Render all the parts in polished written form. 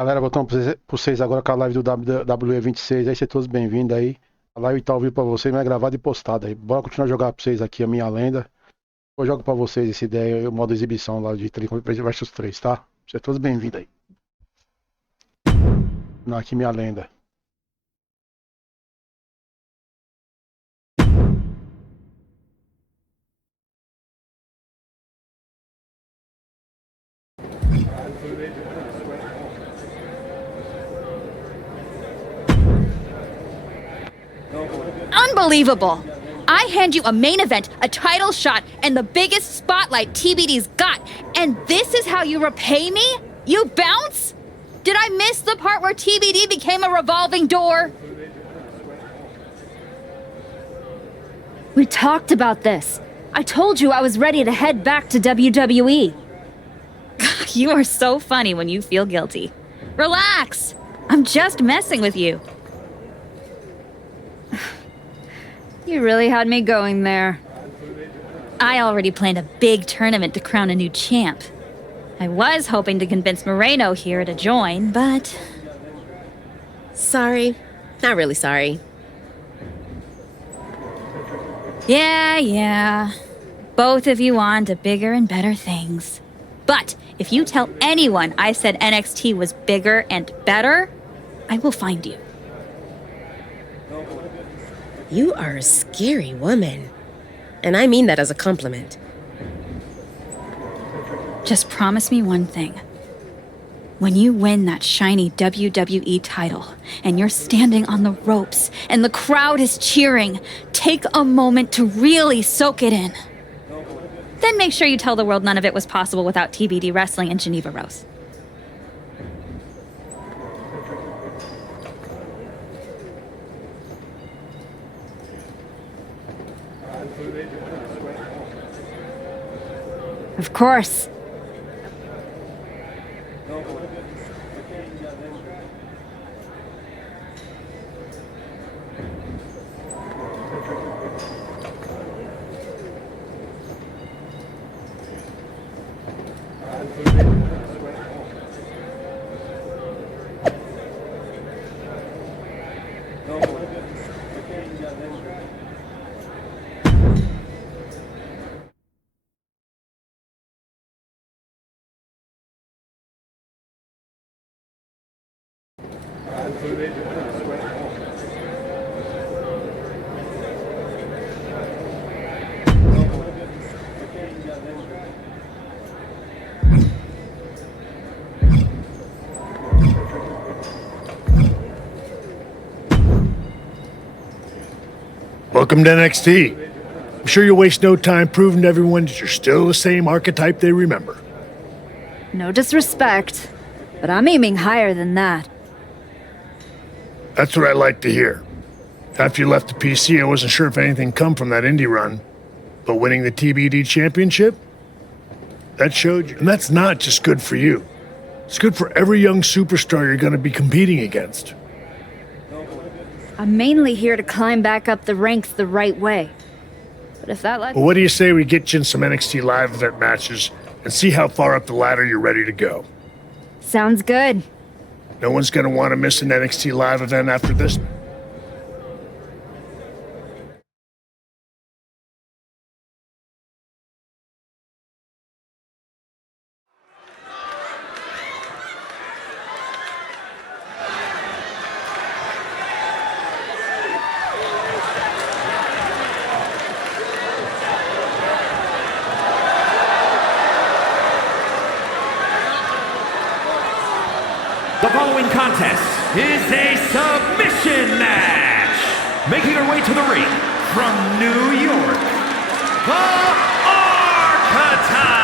Galera, voltamos pra vocês agora com a live do WWE2K26. Aí, sejam todos bem-vindos aí. A live tá ao vivo pra vocês, mas é gravada e postada aí. Bora continuar a jogar pra vocês aqui a minha lenda. Eu jogo pra vocês essa ideia, o modo exibição lá de 3 vs 3, tá? Sejam todos bem-vindos aí. Não, aqui minha lenda. Unbelievable! I hand you a main event, a title shot, and the biggest spotlight TBD's got, and this is how you repay me? You bounce? Did I miss the part where TBD became a revolving door? We talked about this. I told you I was ready to head back to WWE. You are so funny when you feel guilty. Relax! I'm just messing with you. You really had me going there. I already planned a big tournament to crown a new champ. I was hoping to convince Moreno here to join, but... Sorry. Not really sorry. Yeah. Both of you on to bigger and better things. But if you tell anyone I said NXT was bigger and better, I will find you. You are a scary woman. And I mean that as a compliment. Just promise me one thing. When you win that shiny WWE title, and you're standing on the ropes, and the crowd is cheering, take a moment to really soak it in. Then make sure you tell the world none of it was possible without TBD wrestling and Geneva Rose. Of course. Welcome to NXT. I'm sure you'll waste no time proving to everyone that you're still the same archetype they remember. No disrespect, but I'm aiming higher than that. That's what I like to hear. After you left the PC, I wasn't sure if anything come from that indie run. But winning the TBD championship? That showed you. And that's not just good for you. It's good for every young superstar you're going to be competing against. I'm mainly here to climb back up the ranks the right way. But if that lets... Well, what do you say we get you in some NXT live event matches and see how far up the ladder you're ready to go? Sounds good. No one's going to want to miss an NXT live event after this. The following contest is a submission match. Making her way to the ring from New York, the Archetype.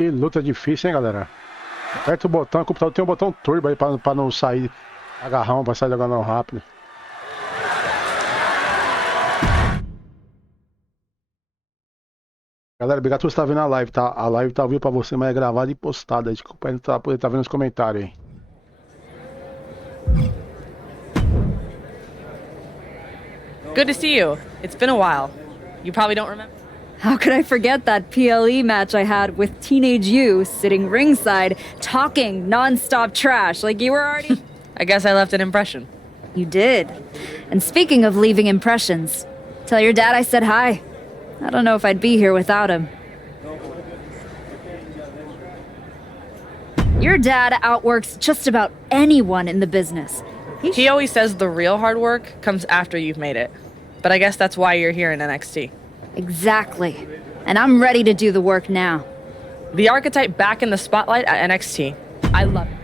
Que luta difícil, hein, galera? Aperta o botão, o computador tem um botão turbo aí pra não sair agarrão, pra sair jogando rápido. Galera, obrigado por você estar vendo a live, tá? A live tá ao vivo pra você, mas é gravada e postada. Desculpa aí não poder estar vendo os comentários aí. Good to see you. It's been a while. You probably don't remember. How could I forget that PLE match I had with teenage you sitting ringside, talking non-stop trash like you were already... I guess I left an impression. You did. And speaking of leaving impressions, tell your dad I said hi. I don't know if I'd be here without him. Your dad outworks just about anyone in the business. He always says the real hard work comes after you've made it. But I guess that's why you're here in NXT. Exactly. And I'm ready to do the work now. The archetype back in the spotlight at NXT. I love it.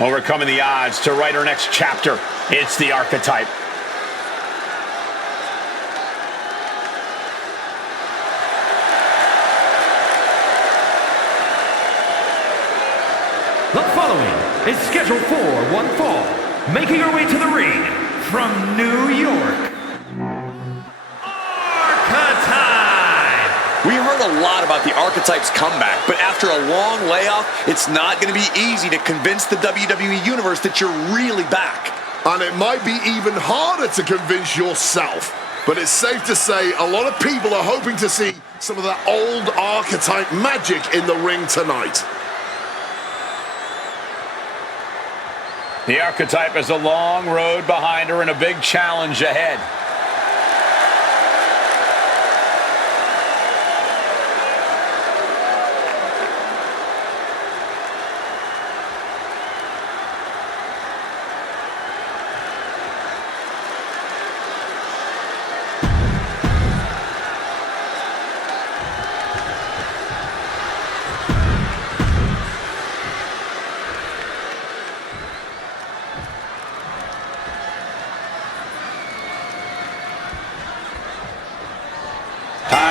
Overcoming the odds to write her next chapter. It's the archetype. The following is scheduled for one fall, making her way to the ring from New York, Archetype! We heard a lot about the Archetype's comeback, but after a long layoff, it's not going to be easy to convince the WWE Universe that you're really back. And it might be even harder to convince yourself. But it's safe to say a lot of people are hoping to see some of that old Archetype magic in the ring tonight. The archetype has a long road behind her and a big challenge ahead.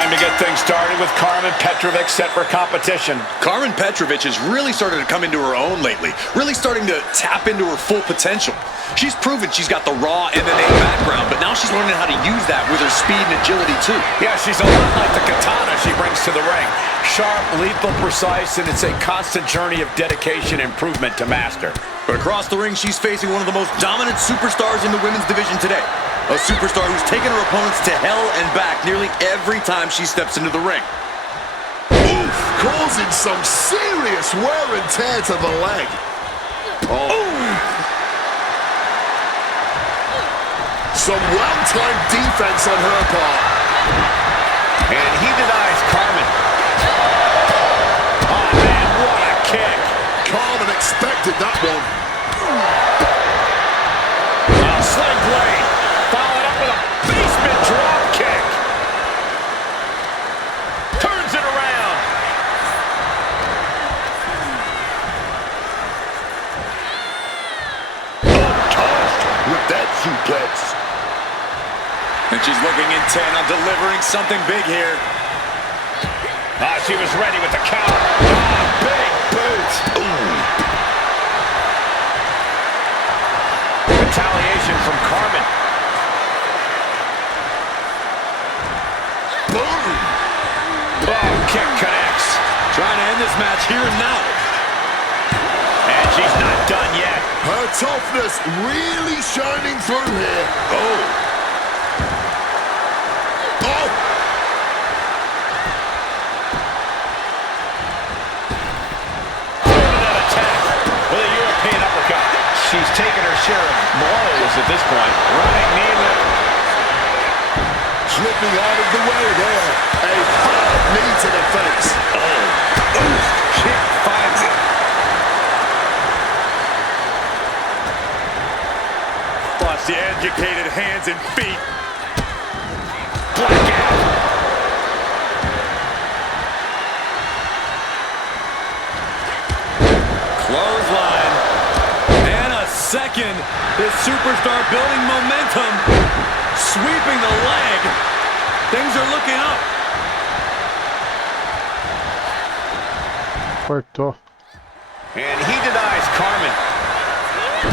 To get things started with Carmen Petrovic set for competition. Carmen Petrovic has really started to come into her own lately, really starting to tap into her full potential. She's proven she's got the raw MMA background, but now she's learning how to use that with her speed and agility too. Yeah, she's a lot like the katana she brings to the ring. Sharp, lethal, precise, and it's a constant journey of dedication and improvement to master. But across the ring, she's facing one of the most dominant superstars in the women's division today. A superstar who's taken her opponents to hell and back nearly every time she steps into the ring. Oof, causing some serious wear and tear to the leg. Oh. Some well-timed defense on her part. And he denies Carmen. Oh, man, what a kick. Carmen expected that one. Sling blade. Followed up with a basement drop kick. Turns it around. Tossed with that suplex. And she's looking intent on delivering something big here. She was ready with the counter. Big boot. Retaliation from Carmen. Boom. Oh, kick connects. Trying to end this match here and now. And she's not done yet. Her toughness really shining through here. Oh. She's taken her share of blows at this point. Running knee lift. Slipping out of the way there. A hard knee to the face. She finds it. Watch the educated hands and feet. Black out. Clothesline. And a second. This superstar building momentum. Sweeping the leg. Things are looking up. Cortou. And he denies Carmen.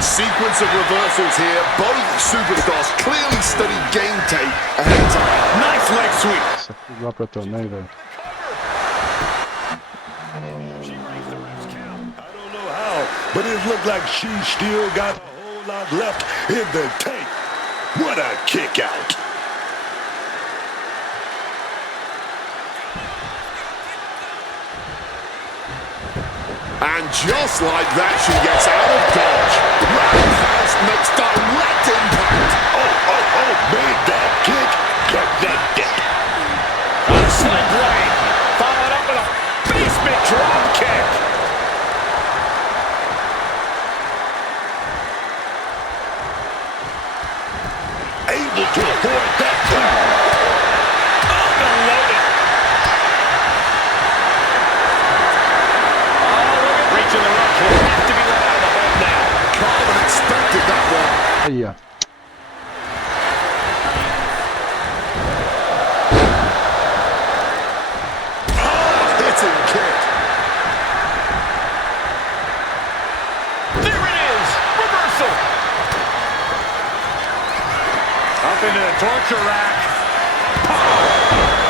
Sequence of reversals here. Both superstars clearly studied game tape ahead of time. Nice leg sweep. Nossa, que golpe eu tomei, velho. But it looked like she still got a whole lot left in the tank. What a kick out. And just like that, she gets out of dodge. Roundhouse makes direct impact. Oh, made that kick. Connected. On a side blade. Followed up with a basement drop kick. Able to avoid that too. Unloaded. Reaching the ropes. Will have to be let out of the hold now. Carmen expected that one. Aí, ó. Hitting kick. There it is. Reversal. Up into the torture rack.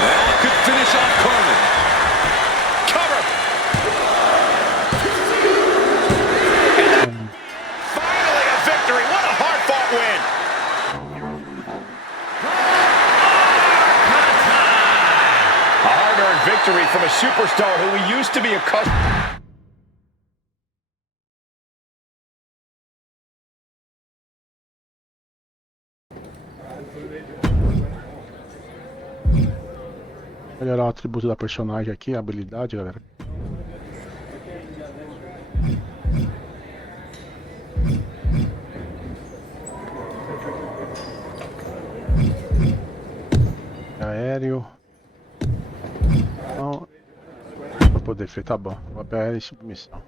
That could finish off Carmen. Cover. Finally a victory. What a hard-fought win. A hard-earned victory from a superstar who we used to be accustomed. Melhorar o atributo da personagem aqui, a habilidade, galera. Aéreo. Não. Pra poder feito, tá bom. Golpe aéreo e submissão.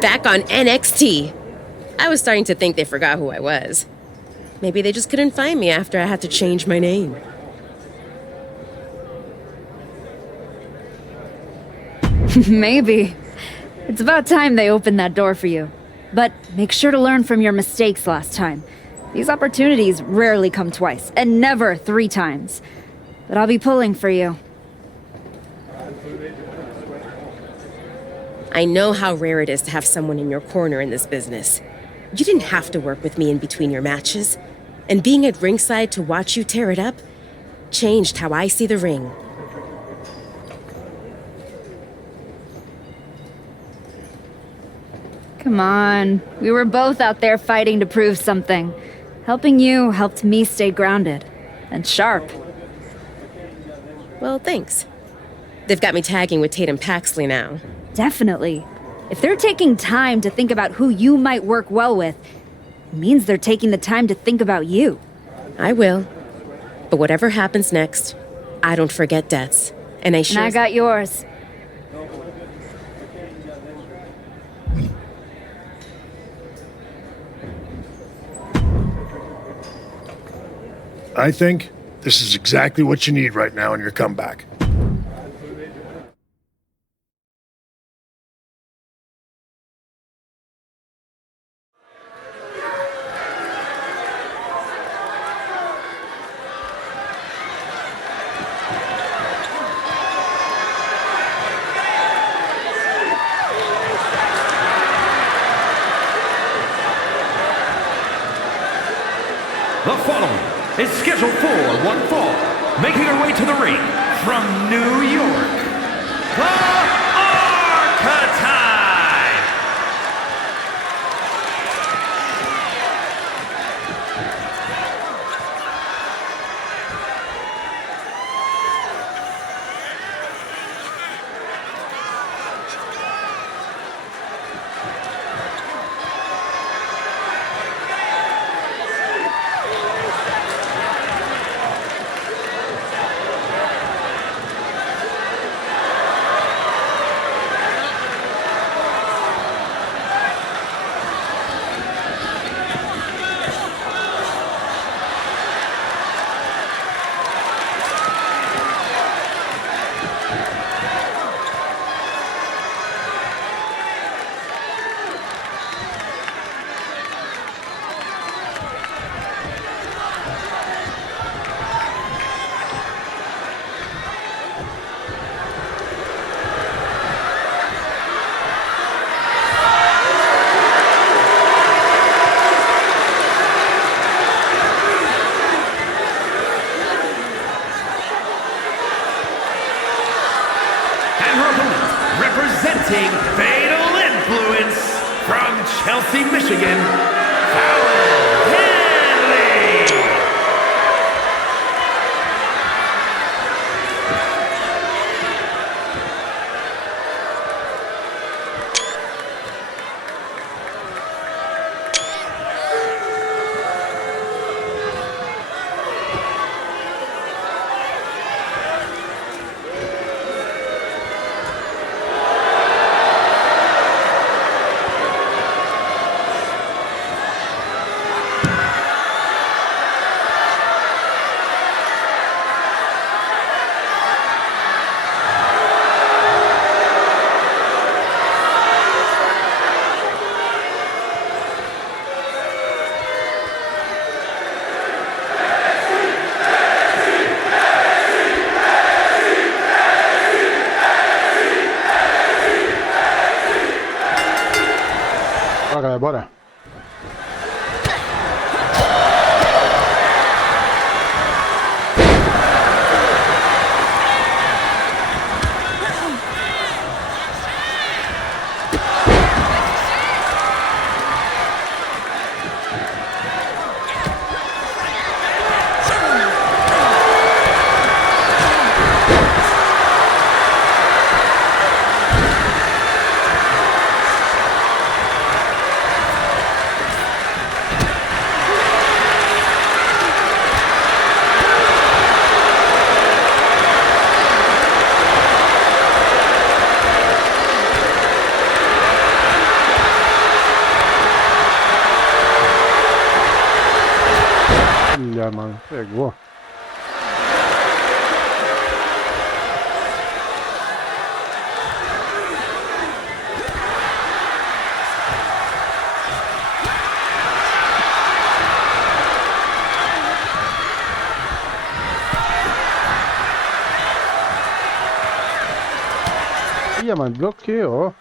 Back on NXT. I was starting to think they forgot who I was. Maybe they just couldn't find me after I had to change my name. Maybe. It's about time they opened that door for you. But make sure to learn from your mistakes last time. These opportunities rarely come twice, and never 3 times. But I'll be pulling for you. I know how rare it is to have someone in your corner in this business. You didn't have to work with me in between your matches. And being at ringside to watch you tear it up changed how I see the ring. Come on. We were both out there fighting to prove something. Helping you helped me stay grounded. And sharp. Well, thanks. They've got me tagging with Tatum Paxley now. Definitely. If they're taking time to think about who you might work well with, it means they're taking the time to think about you. I will. But whatever happens next, I don't forget debts. And I sure... And I got yours. I think this is exactly what you need right now in your comeback. The following is scheduled for one fall, making her way to the ring from New York, the Archetype! Olha, mano, pegou. Ih, mano, bloqueou.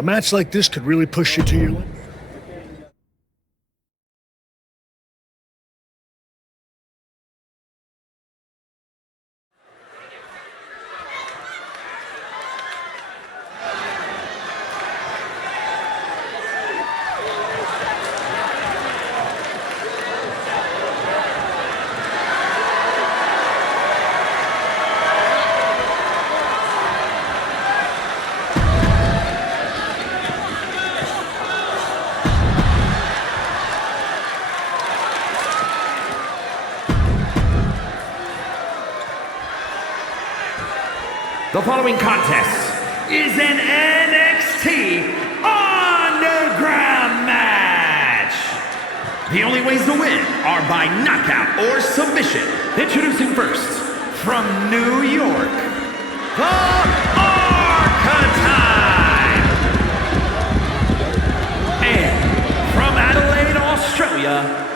A match like this could really push you to your limit. The following contest is an NXT Underground match. The only ways to win are by knockout or submission. Introducing first, from New York, the Archetype. And from Adelaide, Australia,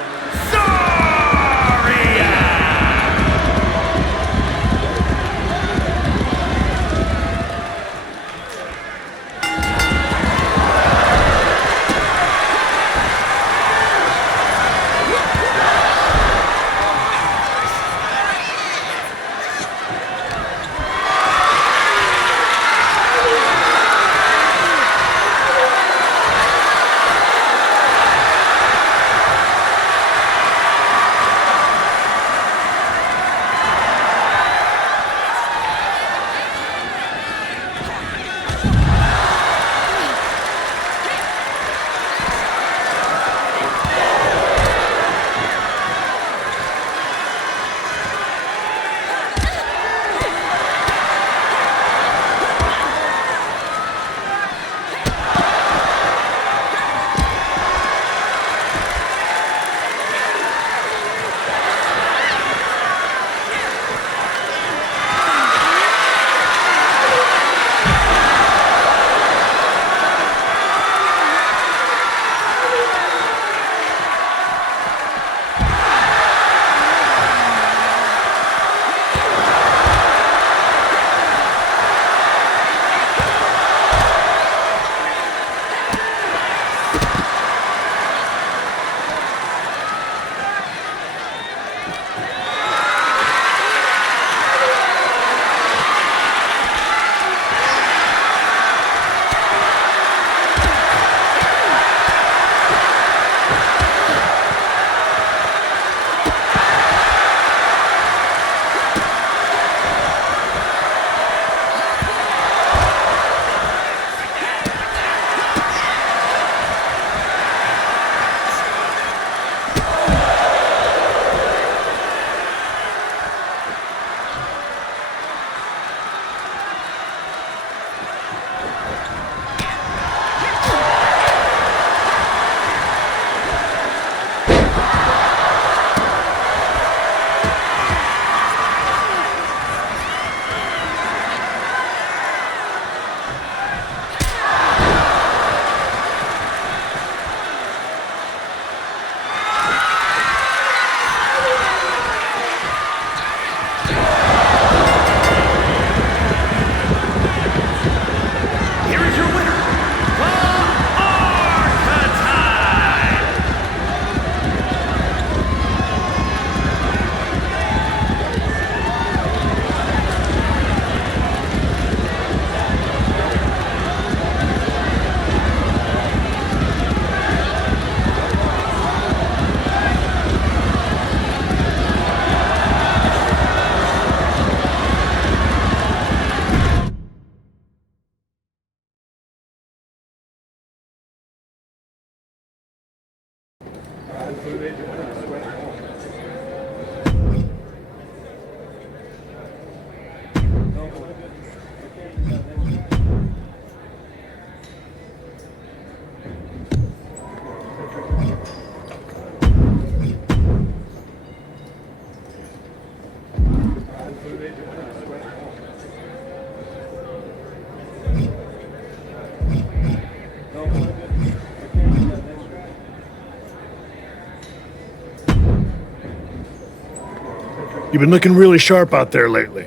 You've been looking really sharp out there lately.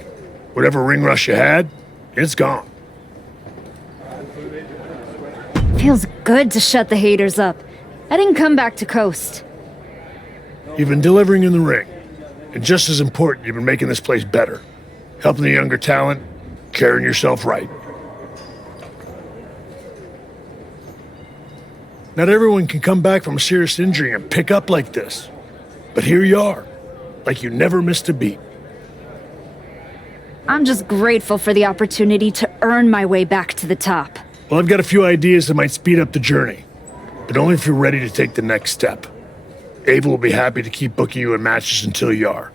Whatever ring rush you had, it's gone. Feels good to shut the haters up. I didn't come back to coast. You've been delivering in the ring. And just as important, you've been making this place better. Helping the younger talent, carrying yourself right. Not everyone can come back from a serious injury and pick up like this. But here you are, like you never missed a beat. I'm just grateful for the opportunity to earn my way back to the top. Well, I've got a few ideas that might speed up the journey, but only if you're ready to take the next step. Ava will be happy to keep booking you in matches until you are.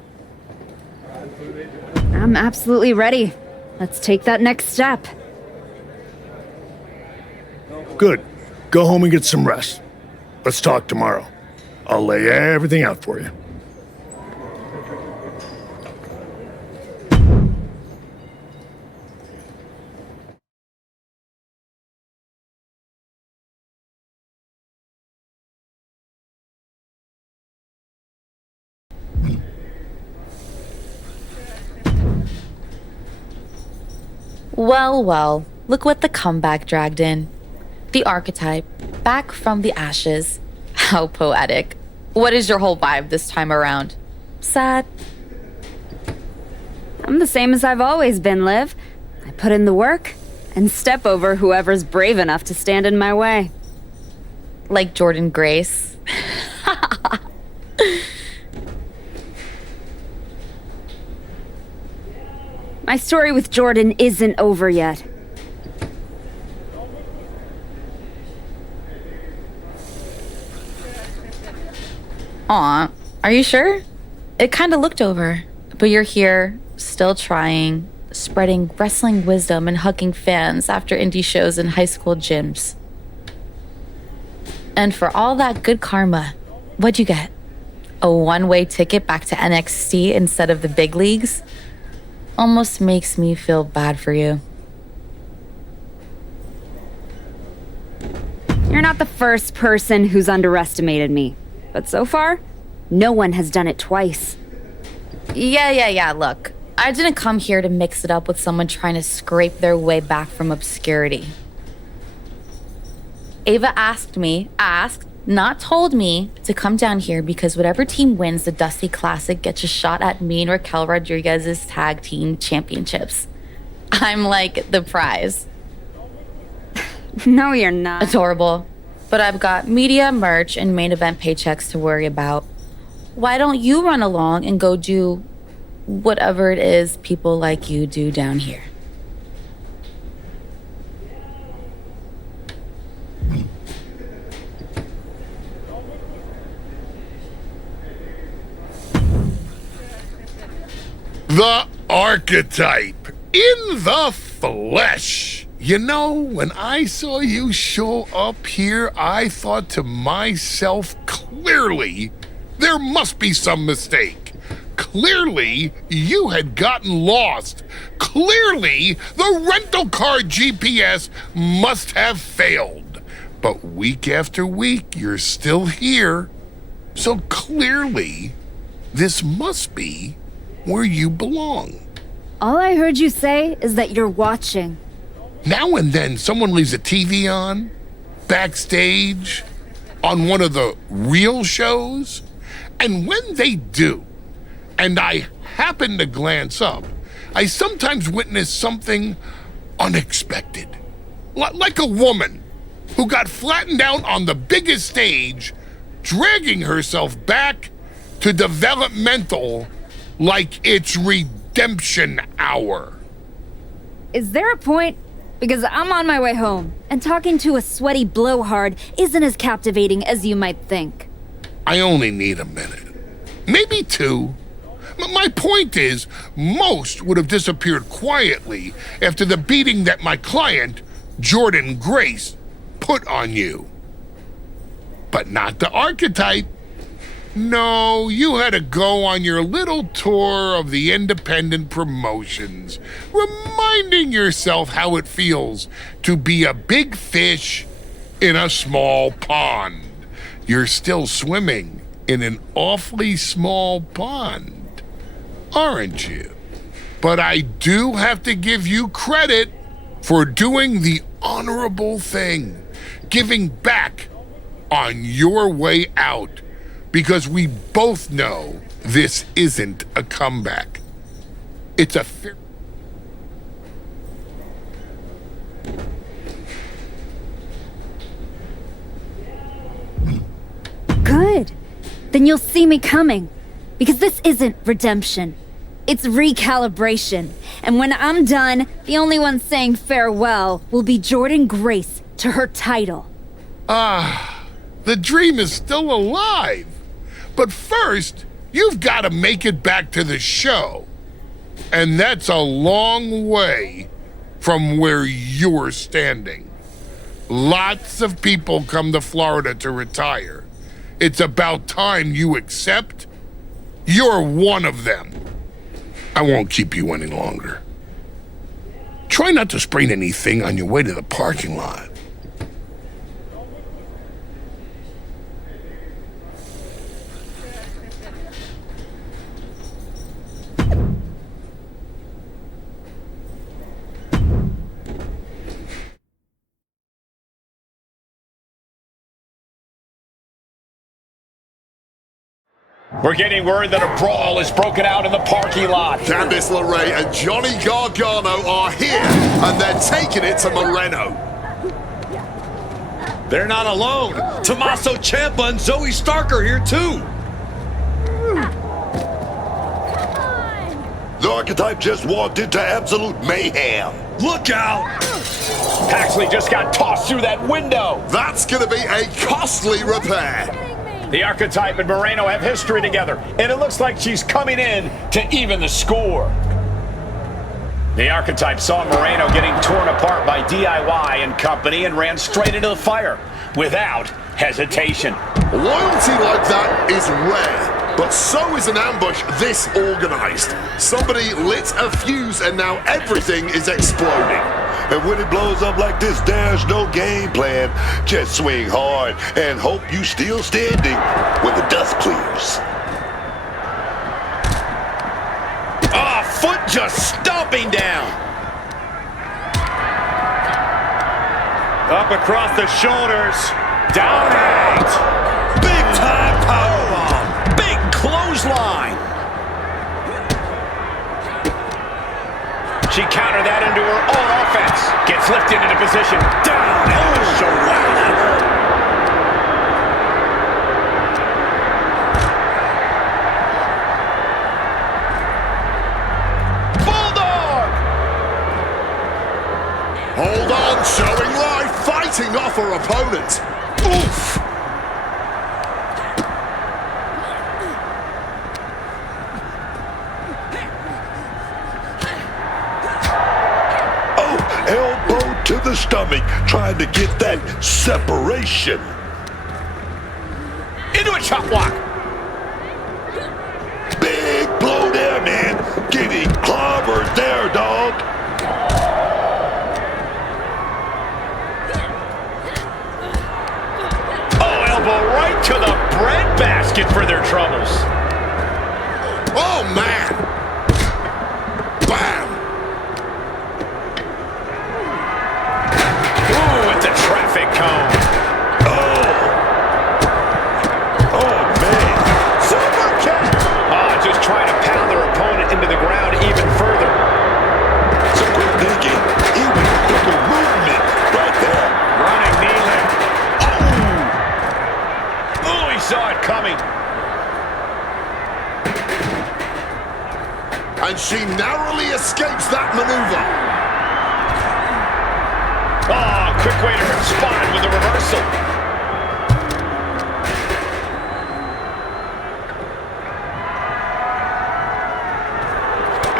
I'm absolutely ready. Let's take that next step. Good. Go home and get some rest. Let's talk tomorrow. I'll lay everything out for you. Well, well, look what the comeback dragged in. The archetype, back from the ashes. How poetic. What is your whole vibe this time around? Sad? I'm the same as I've always been, Liv. I put in the work and step over whoever's brave enough to stand in my way. Like Jordan Grace? My story with Jordan isn't over yet. Aw, are you sure? It kinda looked over. But you're here, still trying, spreading wrestling wisdom and hugging fans after indie shows in high school gyms. And for all that good karma, what'd you get? A one-way ticket back to NXT instead of the big leagues? Almost makes me feel bad for you. You're not the first person who's underestimated me. But so far, no one has done it twice. Yeah, look. I didn't come here to mix it up with someone trying to scrape their way back from obscurity. Ava asked, not told me, to come down here because whatever team wins the Dusty Classic gets a shot at me and Raquel Rodriguez's tag team championships. I'm like the prize. No, you're not. Adorable. But I've got media, merch, and main event paychecks to worry about. Why don't you run along and go do whatever it is people like you do down here? The archetype in the flesh. You know, when I saw you show up here, I thought to myself, clearly, there must be some mistake. Clearly, you had gotten lost. Clearly, the rental car GPS must have failed. But week after week, you're still here. So clearly, this must be where you belong. All I heard you say is that you're watching. Now and then, someone leaves a TV on, backstage, on one of the real shows, and when they do, and I happen to glance up, I sometimes witness something unexpected. Like a woman who got flattened out on the biggest stage, dragging herself back to developmental like it's redemption hour. Is there a point? Because I'm on my way home, and talking to a sweaty blowhard isn't as captivating as you might think. I only need a minute. Maybe two. My point is, most would have disappeared quietly after the beating that my client, Jordan Grace, put on you. But not the archetype. No, you had to go on your little tour of the independent promotions, reminding yourself how it feels to be a big fish in a small pond. You're still swimming in an awfully small pond, aren't you? But I do have to give you credit for doing the honorable thing, giving back on your way out, because we both know this isn't a comeback. It's a fair... Good. Then you'll see me coming. Because this isn't redemption. It's recalibration. And when I'm done, the only one saying farewell will be Jordynne Grace to her title. The dream is still alive. But first, you've got to make it back to the show. And that's a long way from where you're standing. Lots of people come to Florida to retire. It's about time you accept you're one of them. I won't keep you any longer. Try not to sprain anything on your way to the parking lot. We're getting word that a brawl is broken out in the parking lot. Candice LeRae and Johnny Gargano are here, and they're taking it to Moreno. They're not alone. Tommaso Ciampa and Zoe Stark are here too. The Archetype just walked into absolute mayhem. Look out! Paxley just got tossed through that window. That's gonna be a costly repair. The Archetype and Moreno have history together, and it looks like she's coming in to even the score. The Archetype saw Moreno getting torn apart by DIY and company and ran straight into the fire without hesitation. Loyalty like that is rare, but so is an ambush this organized. Somebody lit a fuse and now everything is exploding. And when it blows up like this, there's no game plan. Just swing hard and hope you still standing when the dust clears. Foot just stomping down. Up across the shoulders. Down hangs. Big time powerbomb. Big clothesline. She countered that into her own offense. Gets lifted into position. Down. Oh, so wow, that hurt. Hold on, showing life, fighting off her opponent. Oof! Oh, elbow to the stomach, trying to get that separation. Into a chop block. Big blow there, man. Getting clobbered there, dog. Right to the breadbasket for their troubles. Oh, man. Bam. Ooh, with the traffic cone. Oh, man. Super kick. Just trying to pound their opponent into the ground even further. Some good thinking. Even double movement right there. Running knee lift. He saw it coming. And she narrowly escapes that maneuver. Quick way to respond with a reversal.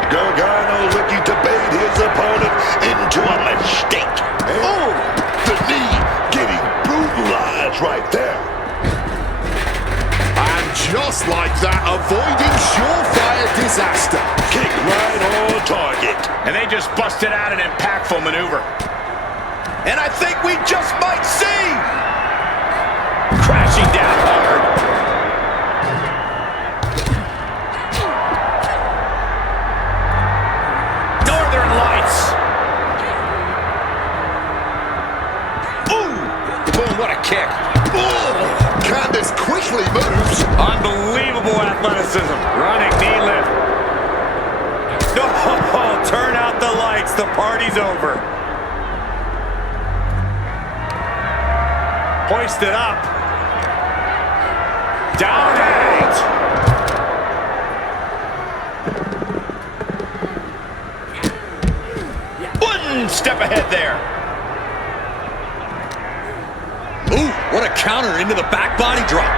Gargano looking to bait his opponent into a mistake. Oh, the knee getting brutalized right there. And just like that, avoiding surefire disaster. Kick right on target. And they just busted out an impactful maneuver. And I think we just might see. Crashing down hard. Northern Lights. kick. Oh, Candace quickly moves. Unbelievable athleticism. Running knee lift. Oh, turn out the lights. The party's over. Hoisted up. Down eight. One step ahead there. Ooh, what a counter into the back body drop.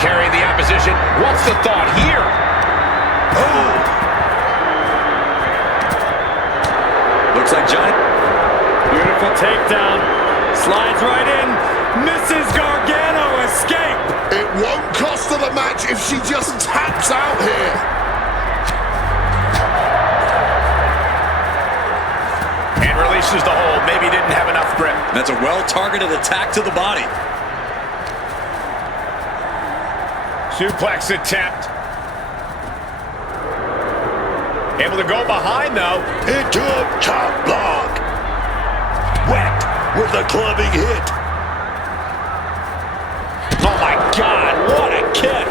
Carrying the opposition. What's the thought here? Oh. Looks like Giant. Beautiful takedown. Slides right in. Misses Gargano. Escape. It won't cost her the match if she just taps out here. And releases the hold. Maybe didn't have enough grip. That's a well-targeted attack to the body. Suplex attempt. Able to go behind, though. Into a chop block. Whacked with a clubbing hit. Oh, my God. What a kick.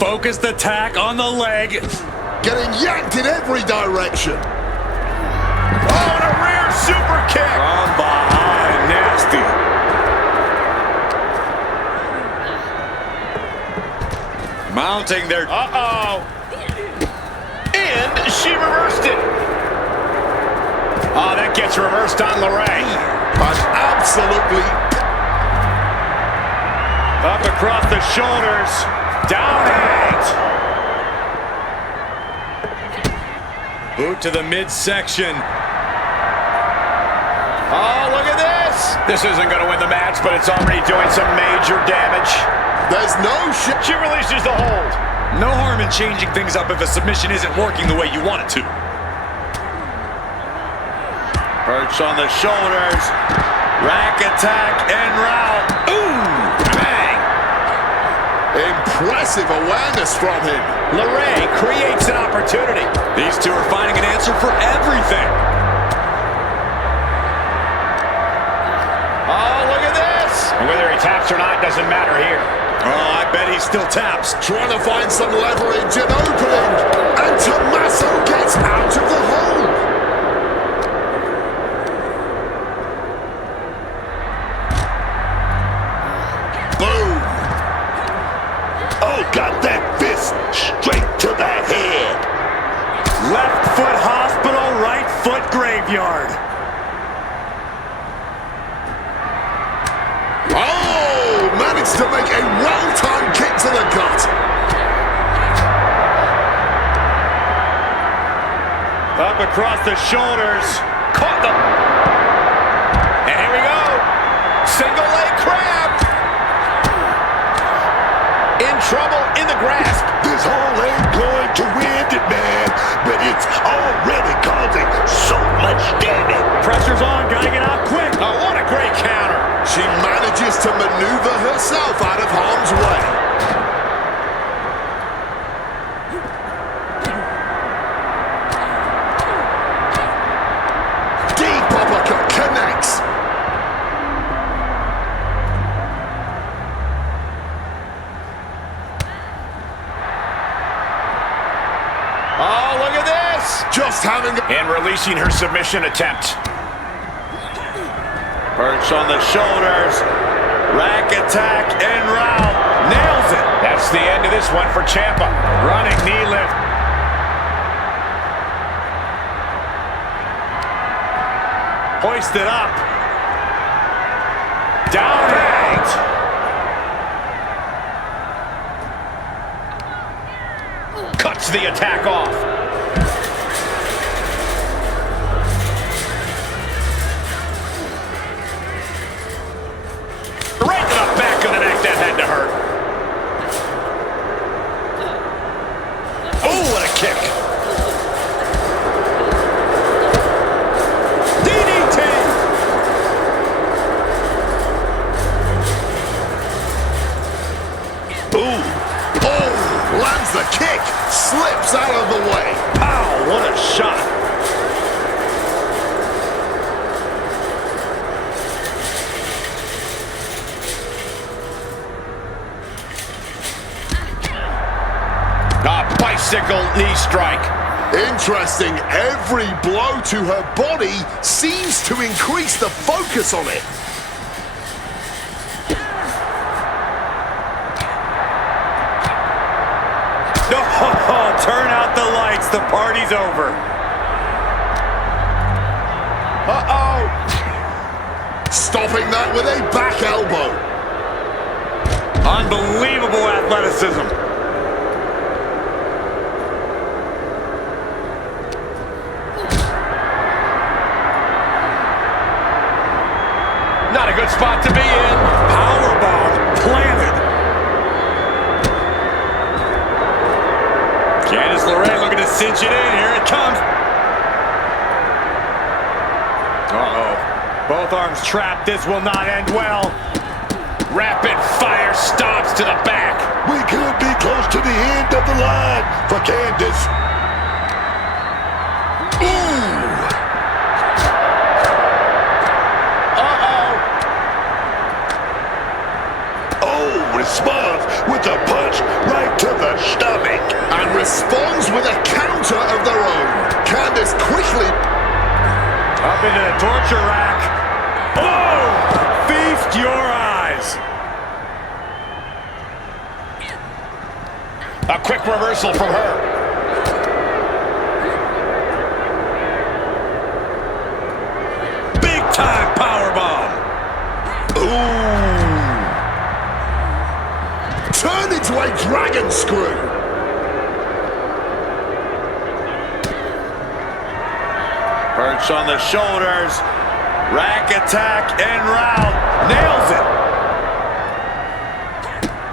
Focused attack on the leg. Getting yanked in every direction. Oh, and a rear super kick. From behind. Nasty. Mounting their... Uh-oh. And she reversed it. Oh, that gets reversed on LeRae. But absolutely. Up across the shoulders. Down eight. Boot to the midsection. Oh, look at this. This isn't going to win the match, but it's already doing some major damage. There's no shit. She releases the hold. No harm in changing things up if a submission isn't working the way you want it to. Perch on the shoulders. Rack attack and route. Ooh, bang. Impressive awareness from him. LeRae creates an opportunity. These two are finding an answer for everything. Oh, look at this. And whether he taps or not doesn't matter here. Oh, I bet he still taps. Trying to find some leverage and opening. And Tommaso gets out of the hole. Boom. Oh, got that fist straight to the head. Left foot hospital, right foot graveyard. Oh, managed to make a well-timed kick to the gut. Up across the shoulders. Caught them. And here we go. Single leg crab. In trouble in the grasp. This hole ain't going to win it, man, but it's already causing so much damage. Pressure's on, gotta get out quick. Oh, what a great counter. She manages to maneuver herself out of harm's way. Deep uppercut connects. Oh, look at this. Just having And releasing her submission attempt. Perch on the shoulders. Rack attack and route. Nails it. That's the end of this one for Ciampa. Running knee lift. Hoisted up. Down eight. Cuts the attack off. Right to the back of the neck. That had to hurt. Oh, what a kick. DDT. boom. Oh, Lands the kick. Slips out of the way. Pow, what a shot. A bicycle knee strike. Interesting. Every blow to her body seems to increase the focus on it. Oh, turn out the lights. The party's over. Uh-oh. Stopping that with a back elbow. Unbelievable athleticism. Not a good spot to be in. Powerbomb planted. Candice LeRae looking to cinch it in. Here it comes. Uh-oh. Both arms trapped. This will not end well. Rapid fire stomps to the back. We could be close to the end of the line for Candice. Ooh! Uh-oh. Oh, responds with a punch right to the stomach. And responds with a counter of their own. Candice quickly Up into the torture rack. Oh! Feast your eyes. A quick reversal from her. Big time powerbomb. Ooh! Turn into a dragon screw. Perch on the shoulders. Rack attack en route. Nails it.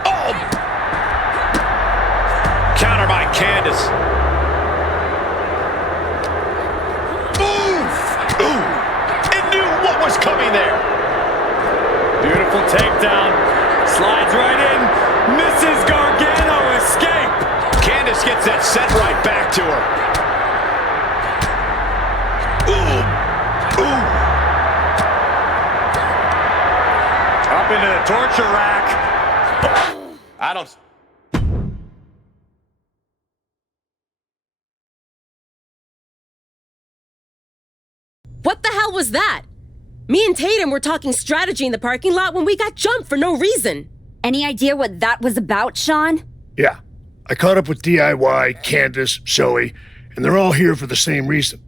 Oh! Counter by Candice. Oof! Ooh! It knew what was coming there. Beautiful takedown. Slides right in. Mrs. Gargano escape. Candice gets that set right back to her. Ooh! Ooh! Up into the torture rack. I don't... What the hell was that? Me and Tatum were talking strategy in the parking lot when we got jumped for no reason. Any idea what that was about, Sean? Yeah. I caught up with DIY, Candace, Zoe, and they're all here for the same reason.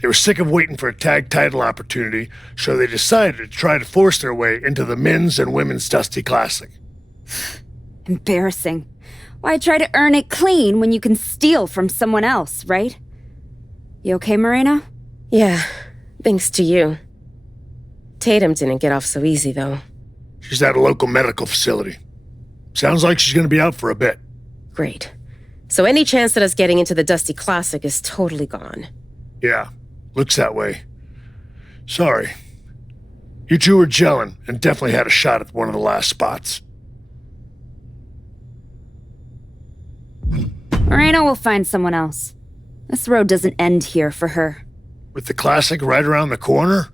They were sick of waiting for a tag title opportunity, so they decided to try to force their way into the men's and women's Dusty Classic. Embarrassing. Why try to earn it clean when you can steal from someone else, right? You okay, Moreno? Yeah, thanks to you. Tatum didn't get off so easy, though. She's at a local medical facility. Sounds like she's going to be out for a bit. Great. So any chance at us getting into the Dusty Classic is totally gone. Yeah, looks that way. Sorry. You two were gelling and definitely had a shot at one of the last spots. Moreno will find someone else. This road doesn't end here for her. With the Classic right around the corner,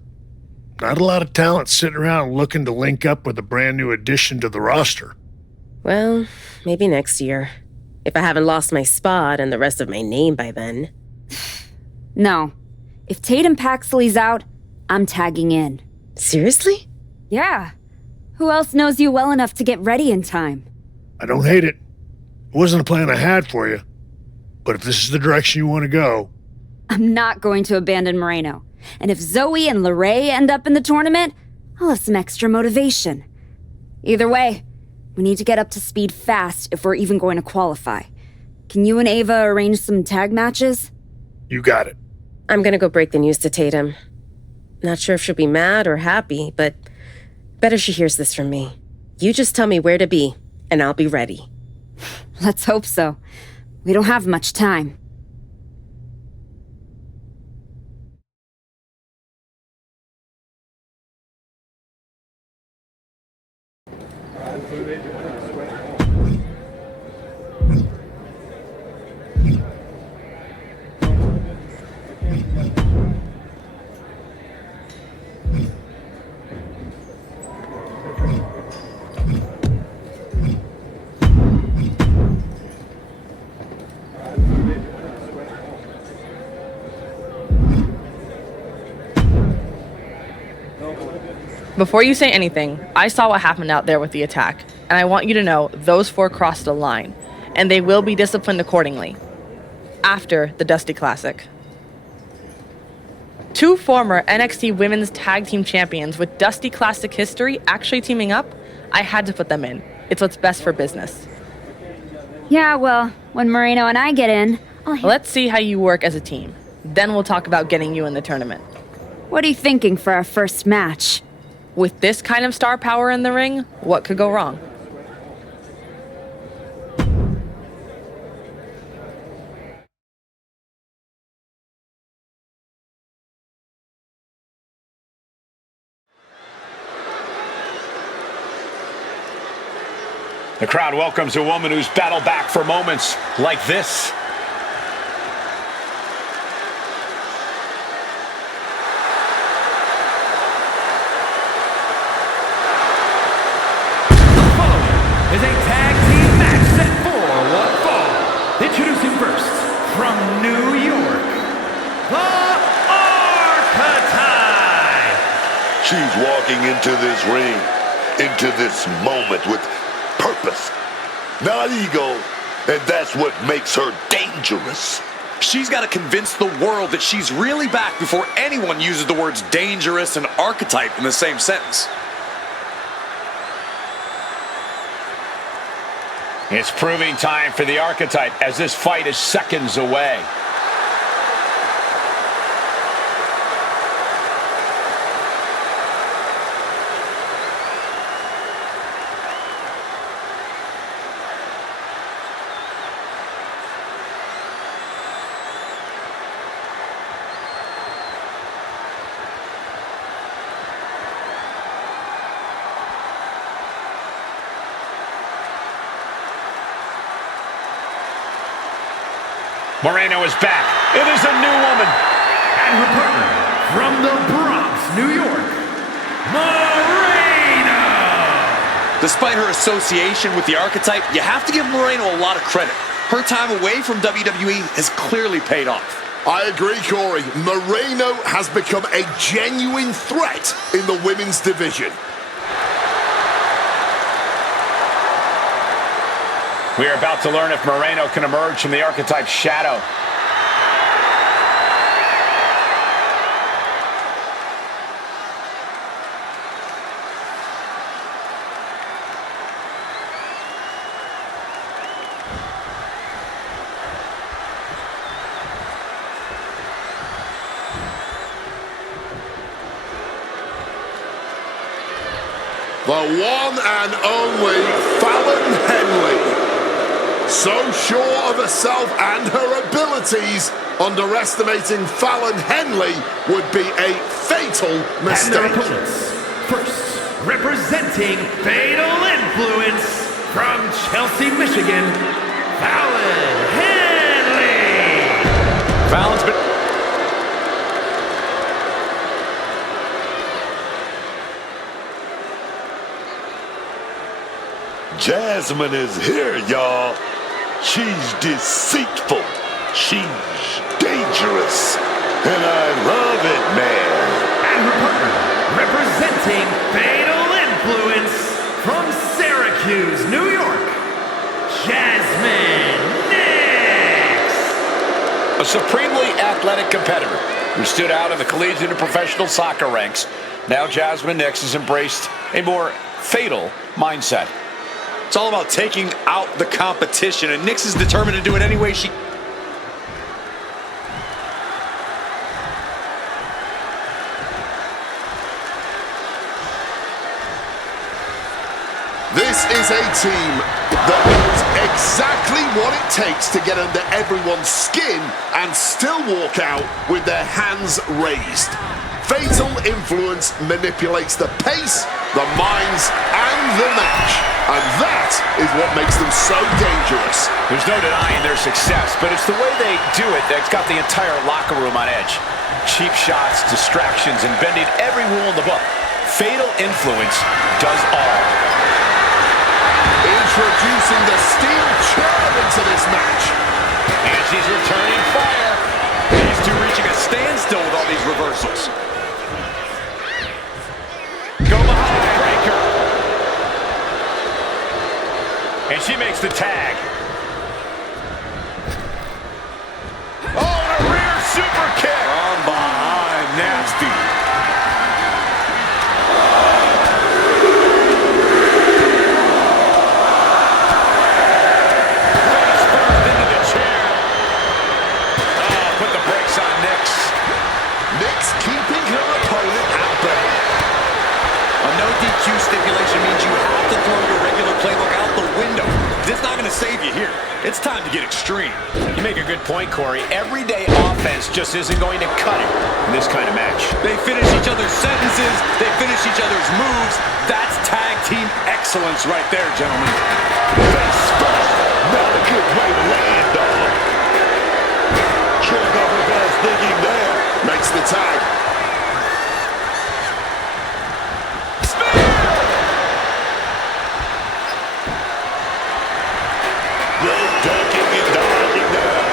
not a lot of talent sitting around looking to link up with a brand new addition to the roster. Well, maybe next year. If I haven't lost my spot and the rest of my name by then. No. If Tatum Paxley's out, I'm tagging in. Seriously? Yeah. Who else knows you well enough to get ready in time? I don't hate it. It wasn't a plan I had for you. But if this is the direction you want to go... I'm not going to abandon Moreno. And if Zoe and LeRae end up in the tournament, I'll have some extra motivation. Either way, we need to get up to speed fast if we're even going to qualify. Can you and Ava arrange some tag matches? You got it. I'm gonna go break the news to Tatum. Not sure if she'll be mad or happy, but better she hears this from me. You just tell me where to be, and I'll be ready. Let's hope so. We don't have much time. Before you say anything, I saw what happened out there with the attack, and I want you to know those 4 crossed a line, and they will be disciplined accordingly. After the Dusty Classic. 2 former NXT Women's Tag Team Champions with Dusty Classic history actually teaming up, I had to put them in. It's what's best for business. Yeah, well, when Moreno and I get in, Let's see how you work as a team. Then we'll talk about getting you in the tournament. What are you thinking for our first match? With this kind of star power in the ring, what could go wrong? The crowd welcomes a woman who's battled back for moments like this. Is a tag team match set for one fall. Introducing first, from New York, the Archetype. She's walking into this ring, into this moment with purpose, not ego, and that's what makes her dangerous. She's got to convince the world that she's really back before anyone uses the words dangerous and archetype in the same sentence. It's proving time for the Archetype as this fight is seconds away. Moreno is back. It is a new woman. And her partner, from the Bronx, New York, Moreno. Despite her association with the Archetype, you have to give Moreno a lot of credit. Her time away from WWE has clearly paid off. I agree, Corey. Moreno has become a genuine threat in the women's division. We are about to learn if Moreno can emerge from the Archetype's shadow. The one and only Fallon Henley. So sure of herself and her abilities, underestimating Fallon Henley would be a fatal mistake. And their opponents, first, representing Fatal Influence from Chelsea, Michigan, Fallon Henley. Fallon's been... Jasmine is here, y'all. She's deceitful. She's dangerous. And I love it, man. And her partner, representing Fatal Influence from Syracuse, New York, Jasmine Nix. A supremely athletic competitor who stood out in the collegiate and professional soccer ranks. Now Jasmine Nix has embraced a more fatal mindset. It's all about taking out the competition, and Nix is determined to do it any way she... This is a team that knows exactly what it takes to get under everyone's skin and still walk out with their hands raised. Fatal Influence manipulates the pace, the minds, and the match. And that is what makes them so dangerous. There's no denying their success, but it's the way they do it that's got the entire locker room on edge. Cheap shots, distractions, and bending every rule in the book. Fatal Influence does all. Introducing the steel chair into this match. And she's returning fire. These two reaching a standstill with all these reversals. Go she makes the tag. Oh, and a rear super kick. From behind, nasty. Face first into the chair. Oh, put the brakes on Nix. Nix keeping her opponent at bay. A no DQ stipulation means you have to throw your regular playbook out the window. It's not going to save you here. It's time to get extreme. You make a good point, Corey. Everyday offense just isn't going to cut it in this kind of match. They finish each other's sentences. They finish each other's moves. That's tag team excellence right there, gentlemen. Face first. Not a good way to land, dog. Sure got reverse digging there. Makes the tag. Ducking and dodging there.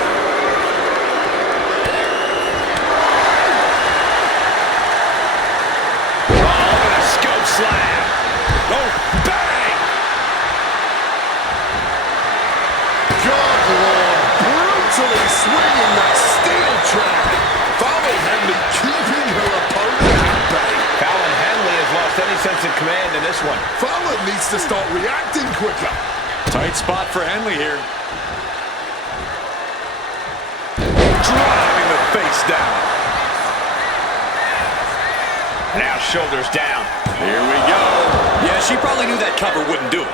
Oh, and a scope slam. Oh, bang! Good Lord, brutally swinging that steel trap. Fallon Henley keeping her opponent at bay. Fallon Henley has lost any sense of command in this one. Fallon needs to start reacting quicker. Tight spot for Henley here. Driving the face down. Now shoulders down. Here we go. Yeah, she probably knew that cover wouldn't do it.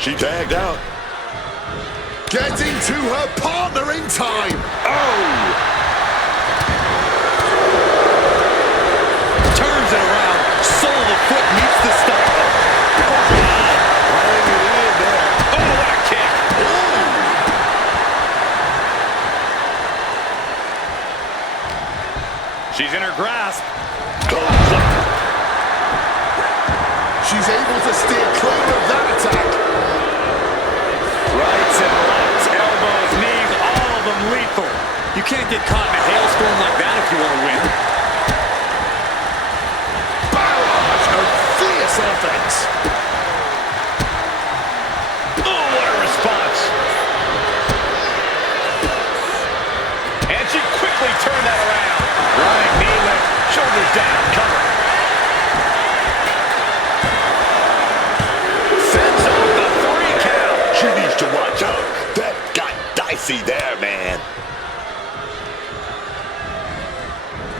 She tagged out. Getting to her partner in time. Oh! Turns it around. Sole of the foot meets the stomach. Oh, what a kick. She's in her grasp. She's able to steer clear of that attack. Rights and lefts, elbows, knees, all of them lethal. You can't get caught in a hailstorm like that if you want to win. Barrage of fierce offense. Oh, what a response. And she quickly turned that around. Right knee lift, shoulders down, cover. Sends off the 3 count. She needs to watch out. That got dicey there, man.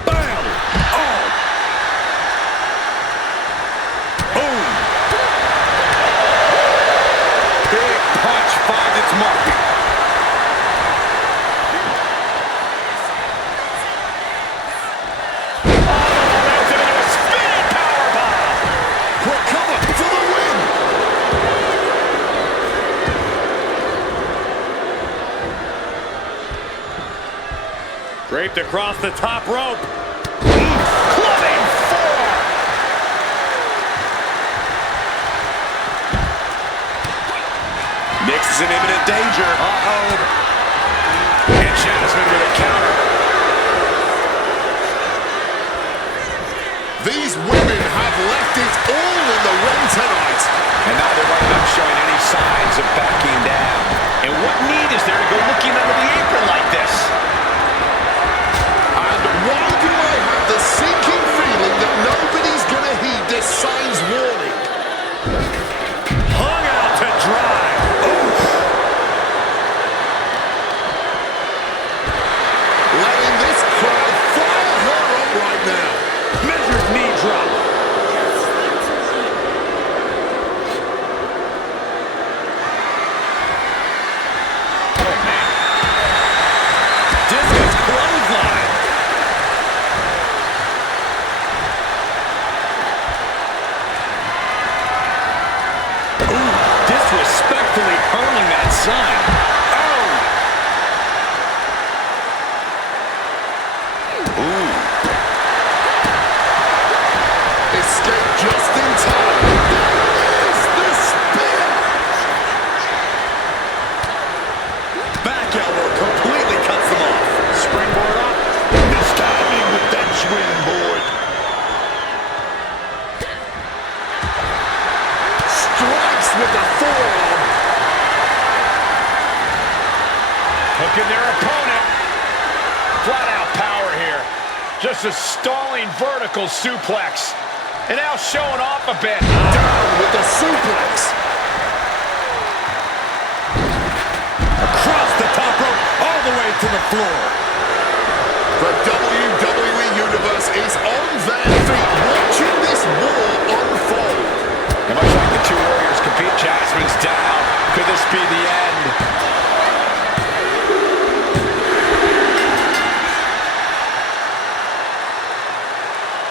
Bam! Oh! Boom! Big punch finds its mark. Draped across the top rope. Clubbing 4. Nix is in imminent danger. Uh-oh. And Jasmine with a counter. These women have left it all in the ring tonight. And neither one of them showing any signs of backing down. And what need is there to go looking under the apron like this? And why do I have the sinking feeling that nobody's going to heed this sign's warning? Hung out to dry. Oof. Letting this crowd fire her up right now. Measured knee drop. Discus clothesline. Ooh, disrespectfully hurling that sign. Oh! Ooh. Escape just in time. There is the spear. Back elbow completely cuts them off. Springboard up. This timing with that swing board. Strikes with the a stalling vertical suplex. And now showing off a bit. Down with the suplex. Across the top rope, all the way to the floor. The WWE Universe is on their feet, watching this war unfold. And much like the two warriors compete, Jasmine's down. Could this be the end?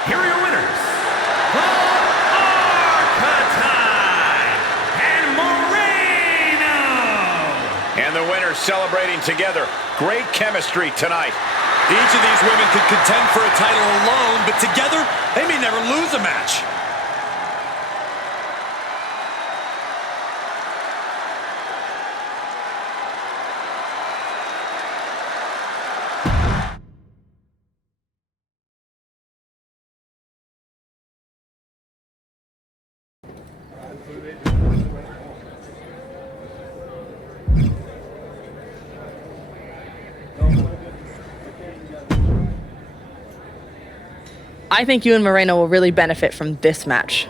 Here are your winners, the Archetype and Moreno. And the winners celebrating together. Great chemistry tonight. Each of these women could contend for a title alone, but together, they may never lose a match. I think you and Moreno will really benefit from this match.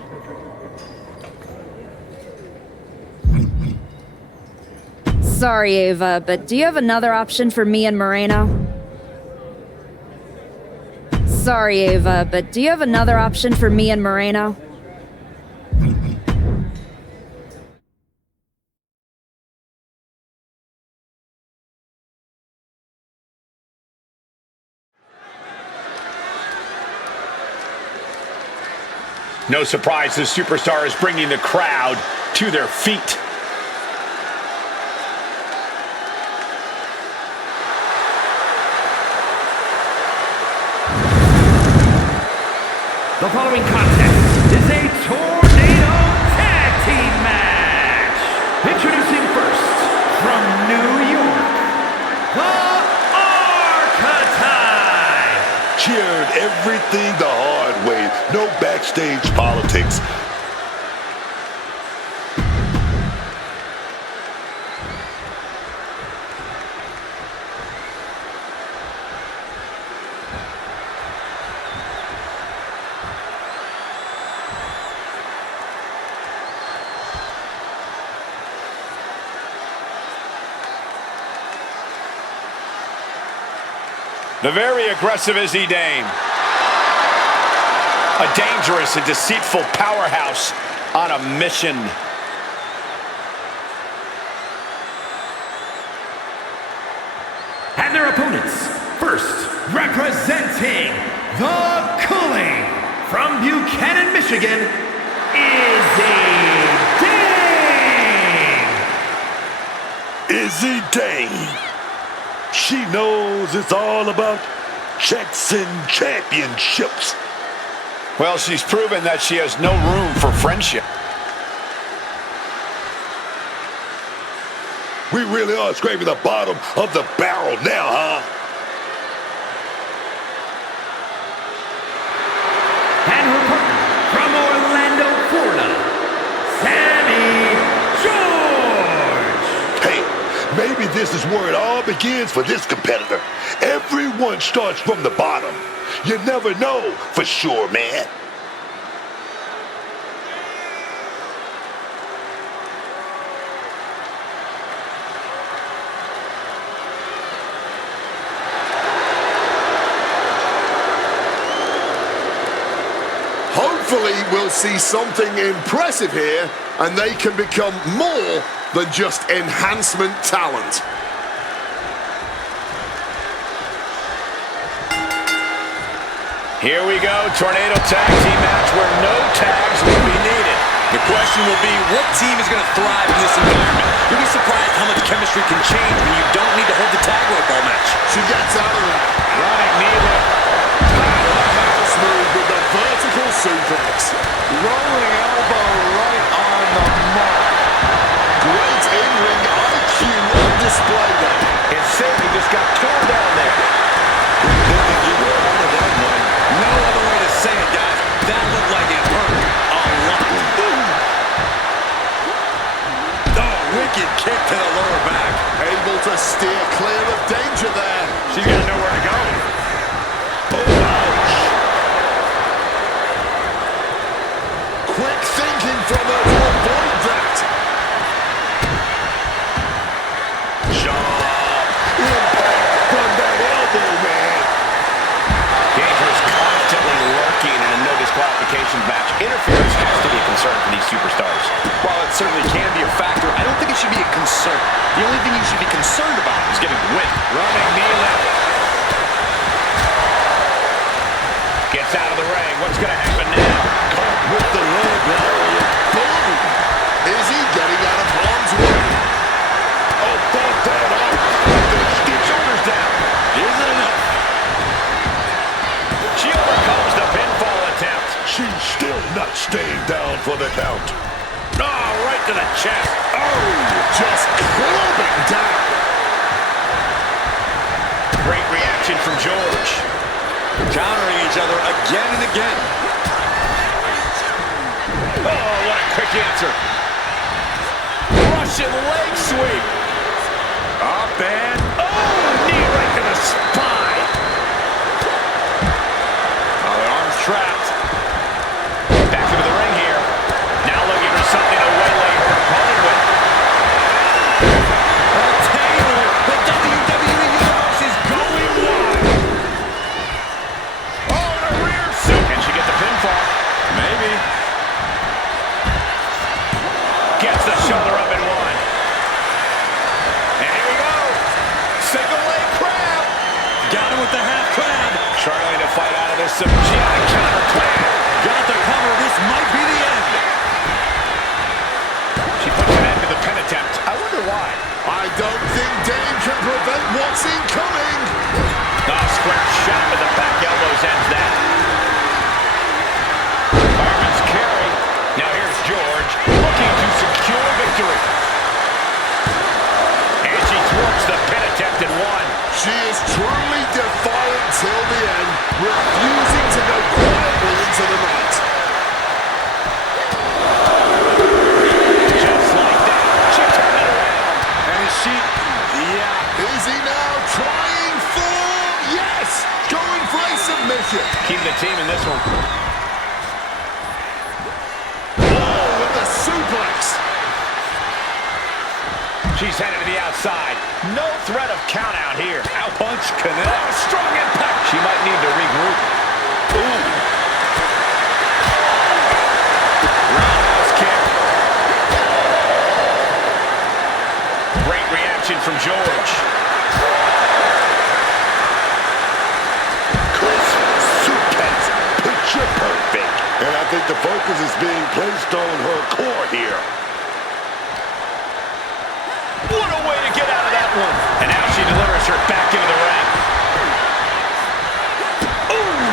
Sorry, Ava, but do you have another option for me and Moreno? Sorry, Ava, but do you have another option for me and Moreno? No surprise, the superstar is bringing the crowd to their feet. The following contest is a tornado tag team match. Introducing first, from New York, the Archetype. Cheered everything the hard way. No backstage politics. The very aggressive Izzy Dame. A dangerous and deceitful powerhouse on a mission. And their opponents, first, representing the Cooling from Buchanan, Michigan, Izzy Dame. Izzy Dame. She knows it's all about checks and championships. Well, she's proven that she has no room for friendship. We really are scraping the bottom of the barrel now, huh? And her partner from Orlando, Florida, Sammy George. Hey, maybe this is where it all begins for this competitor. Everyone starts from the bottom. You never know for sure, man. Hopefully we'll see something impressive here and they can become more than just enhancement talent. Here we go, tornado tag team match where no tags will be needed. The question will be, what team is going to thrive in this environment? You'll be surprised how much chemistry can change when you don't need to hold the tag rope all match. She gets out of that. Running knee lift. Powerhouse move with the vertical suplex. Rolling elbow right on the mark. Great in-ring IQ on display there. And Sadie just got torn down there. No other way to say it, guys. That looked like it hurt a lot. Oh, wicked kick to the lower back. Able to steer clear of danger there. She's got nowhere to go. Oh, ouch. staying down for the count. Oh, right to the chest. Oh, just clubbing down. Great reaction from George. Countering each other again and again. Oh, what a quick answer. Russian leg sweep. Up and, oh, knee right to the spine. Oh, the arm's trapped. Back into the ring here. Now looking for something to waylay her opponent with. Taylor, the WWE Universe is going wide. Oh, the rear suit. Can she get the pinfall? Maybe. Gets the shoulder up and one. And here we go. Single leg crab. Got him with the half crab. Trying to fight out of this. She had a counter plan. Got the cover. This might be the end. She puts an end to the pin attempt. I wonder why. I don't think Dane can prevent what's incoming. Oh, square shot with the back elbows ends that. Fireman's carry. Now here's George looking to secure victory. And she thwarts the pin attempt in one. She is truly defiant till the end, refusing to go quietly into the night. Just like that. She turned it around. And is she? Yeah. Is he now trying for? Yes! Going for a submission. Keep the team in this one. Oh, with the suplex. She's headed to the outside. No threat of count out here. Out punch connect. Oh, strong impact. She might need to regroup. Ooh. Roundhouse kick. Great reaction from George. Crisp suplex. Picture perfect. And I think the focus is being placed on her core here. What a way to get out of that one. And now she delivers her back into the ring. Ooh.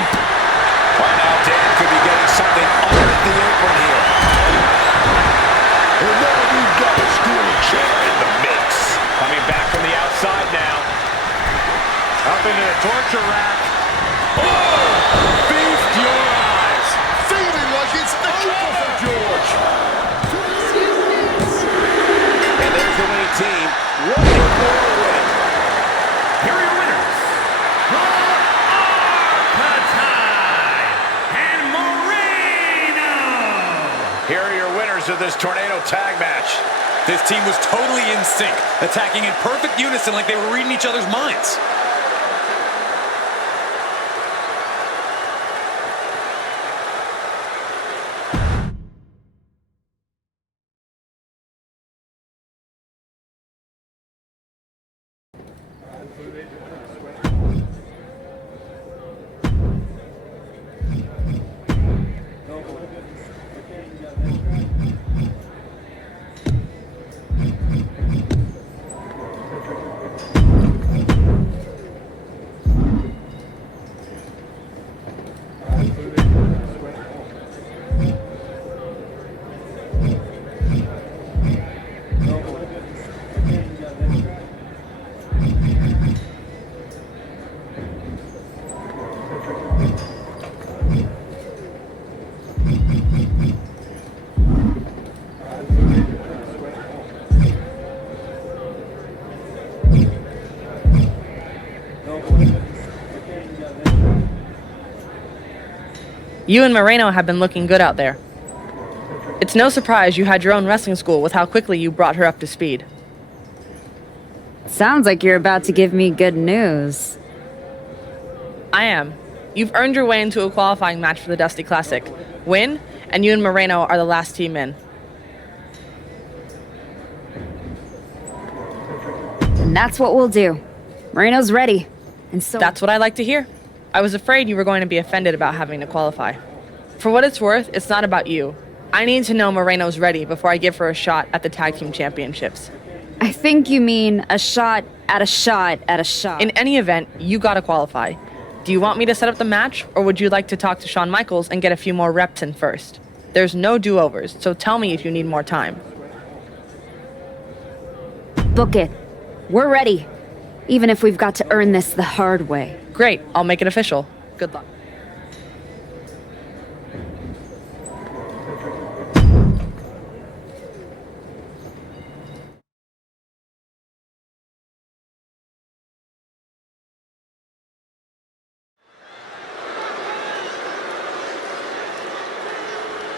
Right now, Dan could be getting something under the apron here. And now we've got a steel chair in the mix. Coming back from the outside now. Up into the torture rack. Oh! Feast your eyes. Feeling like it's over for George. And there's the winning team. Looking for a win. Here are your winners, the Archetype and Moreno. Here are your winners of this tornado tag match. This team was totally in sync, attacking in perfect unison like they were reading each other's minds. You and Moreno have been looking good out there. It's no surprise you had your own wrestling school with how quickly you brought her up to speed. Sounds like you're about to give me good news. I am. You've earned your way into a qualifying match for the Dusty Classic. Win, and you and Moreno are the last team in. And that's what we'll do. Moreno's ready. And so That's what I like to hear. I was afraid you were going to be offended about having to qualify. For what it's worth, it's not about you. I need to know Moreno's ready before I give her a shot at the Tag Team Championships. I think you mean a shot at a shot at a shot. In any event, you gotta qualify. Do you want me to set up the match, or would you like to talk to Shawn Michaels and get a few more reps in first? There's no do-overs, so tell me if you need more time. Book it. We're ready. Even if we've got to earn this the hard way. Great, I'll make it official. Good luck.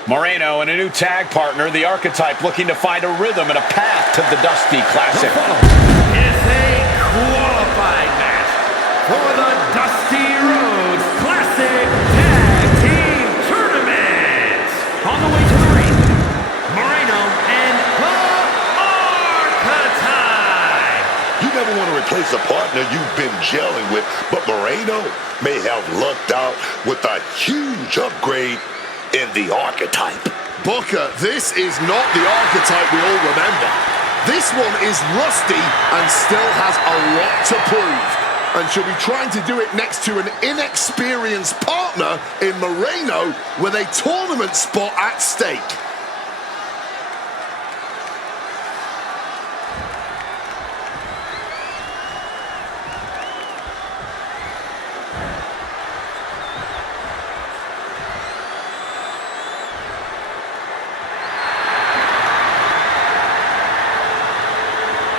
Moreno and a new tag partner, the Archetype, looking to find a rhythm and a path to the Dusty Classic. It's a qualifying match for the Dusty Rhodes Classic Tag Team Tournament. On the way to the ring, Moreno and the Archetype. You never want to replace a partner you've been gelling with, but Moreno may have lucked out with a huge upgrade in the Archetype. Booker, this is not the Archetype we all remember. This one is rusty and still has a lot to prove. And she'll be trying to do it next to an inexperienced partner in Moreno with a tournament spot at stake.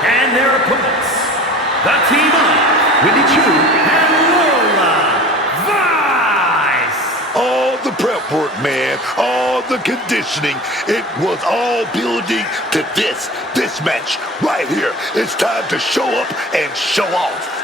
And their opponents, the team of Wendy Chu and Lola Vice. All the prep work, man, all the conditioning, it was all building to this match right here. It's time to show up and show off.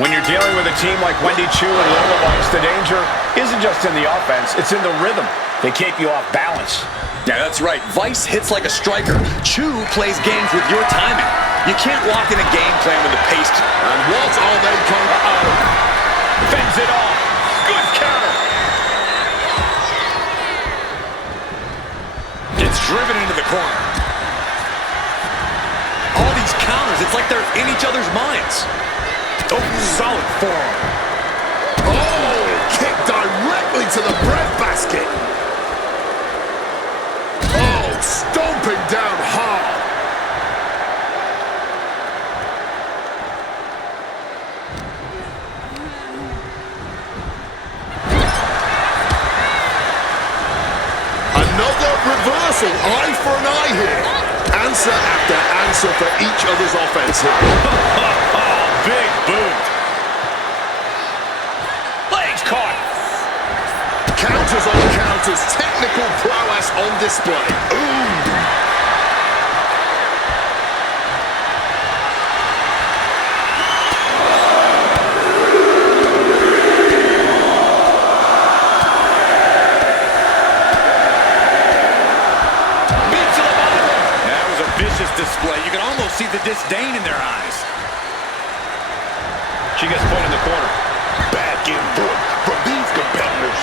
When you're dealing with a team like Wendy Chu and Lola Vice, the danger isn't just in the offense, it's in the rhythm. They keep you off balance. Yeah, that's right. Vice hits like a striker. Chu plays games with your timing. You can't walk in a game plan with the pace. And what are they going to... Fends it off. Good counter. Gets driven into the corner. All these counters, it's like they're in each other's minds. Oh, solid forearm. Oh, kick directly to the breadbasket. Oh, stomping down hard. Another reversal, eye for an eye here. Answer after answer for each other's offense here. Big boot. Legs caught. Counters on counters. Technical prowess on display. Ooh. Beat to the bottom. That was a vicious display. You can almost see the disdain in their eyes. She gets put in the corner. Back and forth from these competitors.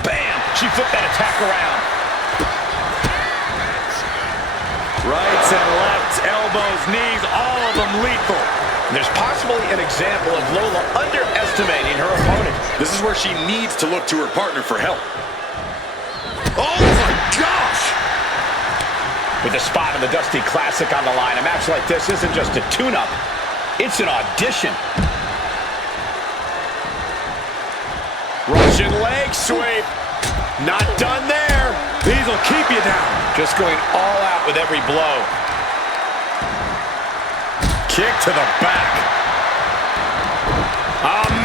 Bam! She flipped that attack around. Rights and lefts, elbows, knees, all of them lethal. There's possibly an example of Lola underestimating her opponent. This is where she needs to look to her partner for help. Oh my gosh! With the spot of the Dusty Classic on the line, a match like this isn't just a tune-up, it's an audition. Russian leg sweep. Not done there. These will keep you down. Just going all out with every blow. Kick to the back.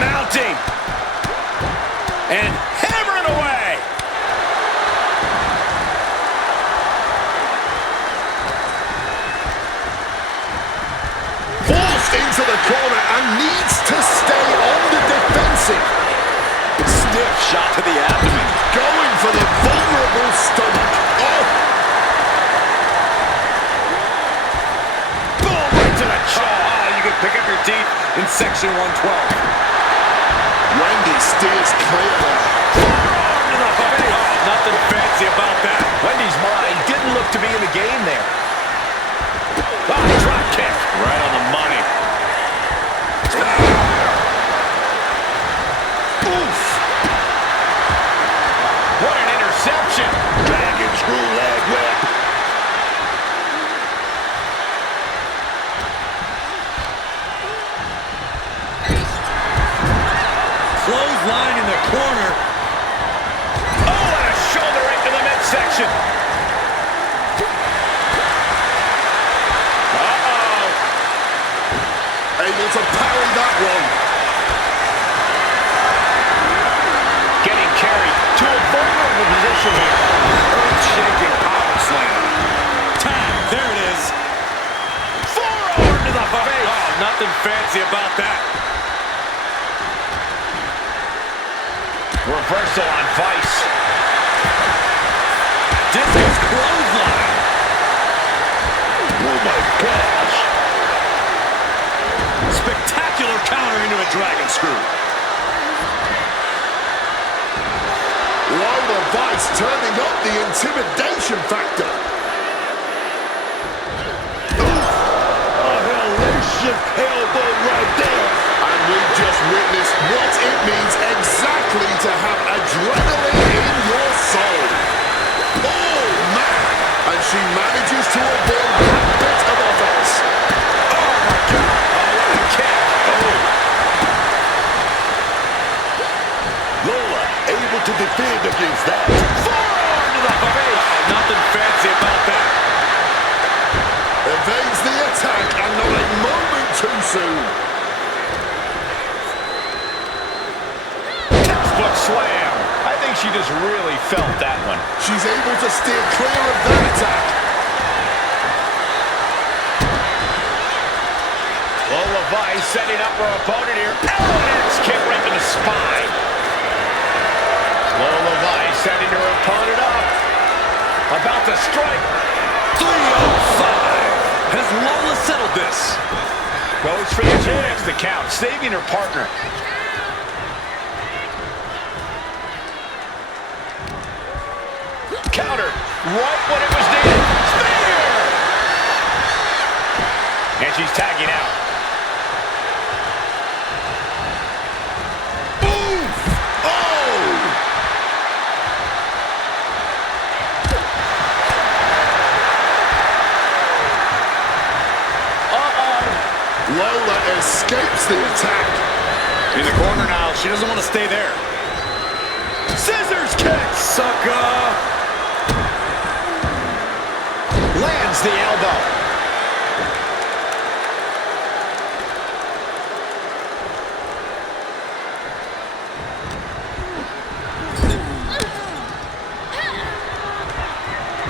Mounting. And hammering away. Forced into the corner and needs to stay on the defensive. midsection 112. Wendy steers clear there. Forearm to the face. Oh, nothing fancy about that. Wendy's mind didn't look to be in the game there. Drop kick. Right on the money. Oof. What an interception. Dragon screw leg whip. Clothesline in the corner. Oh, and a shoulder right to the midsection. Able to parry that one. Getting carried to a vulnerable position here. Earth-shaking power slam. Tag, there it is. Forearm to the face. Oh, nothing fancy about that. Reversal on Vice. Discus clothesline. Oh my gosh. Spectacular counter into a dragon screw. Lola Vice turning up the intimidation factor. A hellacious elbow right there. And we've just witnessed what it means exactly to have adrenaline in your soul. Oh man! And she manages to avoid that bit of offense. Oh my God! Lola able to defend against that. Forearm to the face. Oh, nothing fancy about that. Evades the attack and not a moment too soon. Textbook slam. I think she just really felt that one. She's able to steer clear of that attack. Lola Vice setting up her opponent here. Elevator kick right to the spine. Lola Vice setting her opponent up. About to strike. 305. Has Lola settled this? Goes for the 2x to count, saving her partner. Counter right when it was needed. Spear! And she's tagging out. Lola escapes the attack. In the corner now. She doesn't want to stay there. Scissors kick. Sucker. Lands the elbow.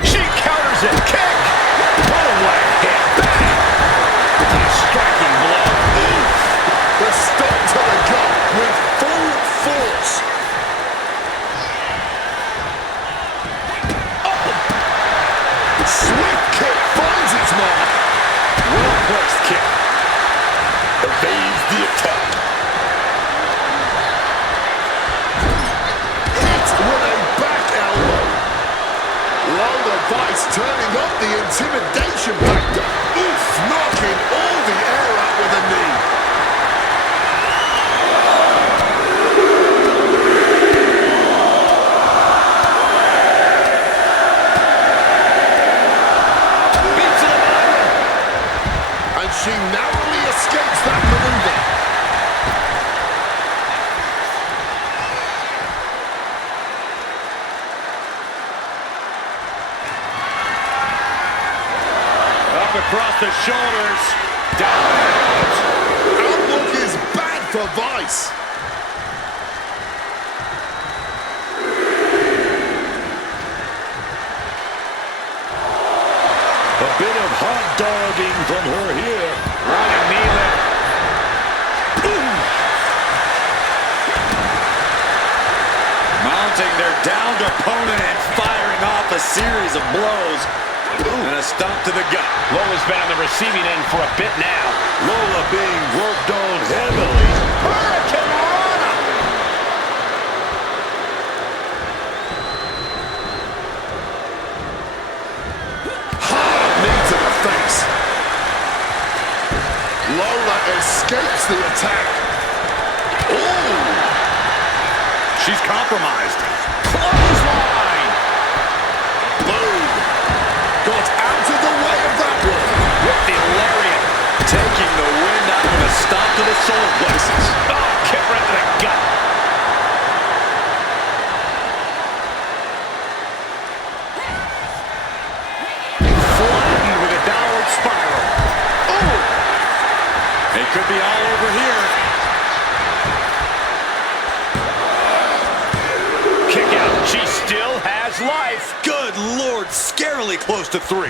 She counters it. Kick. Oh, what a hit. Bang. A striking blow. The stop to the gut with full force. Swift kick finds its mark. Well-placed kick. Evades the attack. Hit with a back elbow. Lola Vice turning up the intimidation factor. Oof, knocking all the air out with a knee. She narrowly escapes that maneuver. Up across the shoulders. Down. Outlook is bad for Vice. A bit of hot dogging from her here. Running knee lift. Mounting their downed opponent and firing off a series of blows. And a stomp to the gut. Lola's been on the receiving end for a bit now. Lola being worked on heavily. Hurricane Rana! Hard knee to the face. Lola escapes the attack. Ooh! She's compromised. Clothesline! Boom! Got out of the way of that one. With the lariat. Taking the wind out with a stomp to the solar plexus. Oh, kick right to the gut. Flattened with a downward spiral. Oh! It could be all over here. Kick out. She still has life. Good Lord, scarily close to 3.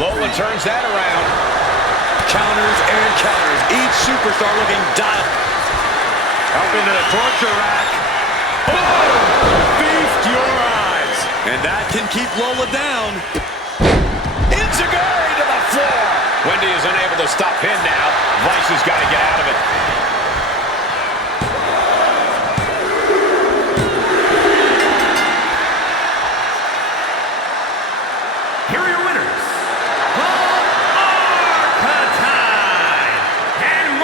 Lola turns that around. Counters and counters. Each superstar looking dialed. Up into the torture rack. Oh! Feast your eyes. And that can keep Lola down. Enziguri to the floor. Wendy is unable to stop him now. Vice has got to get out of it. Here are your winners, the Archetype and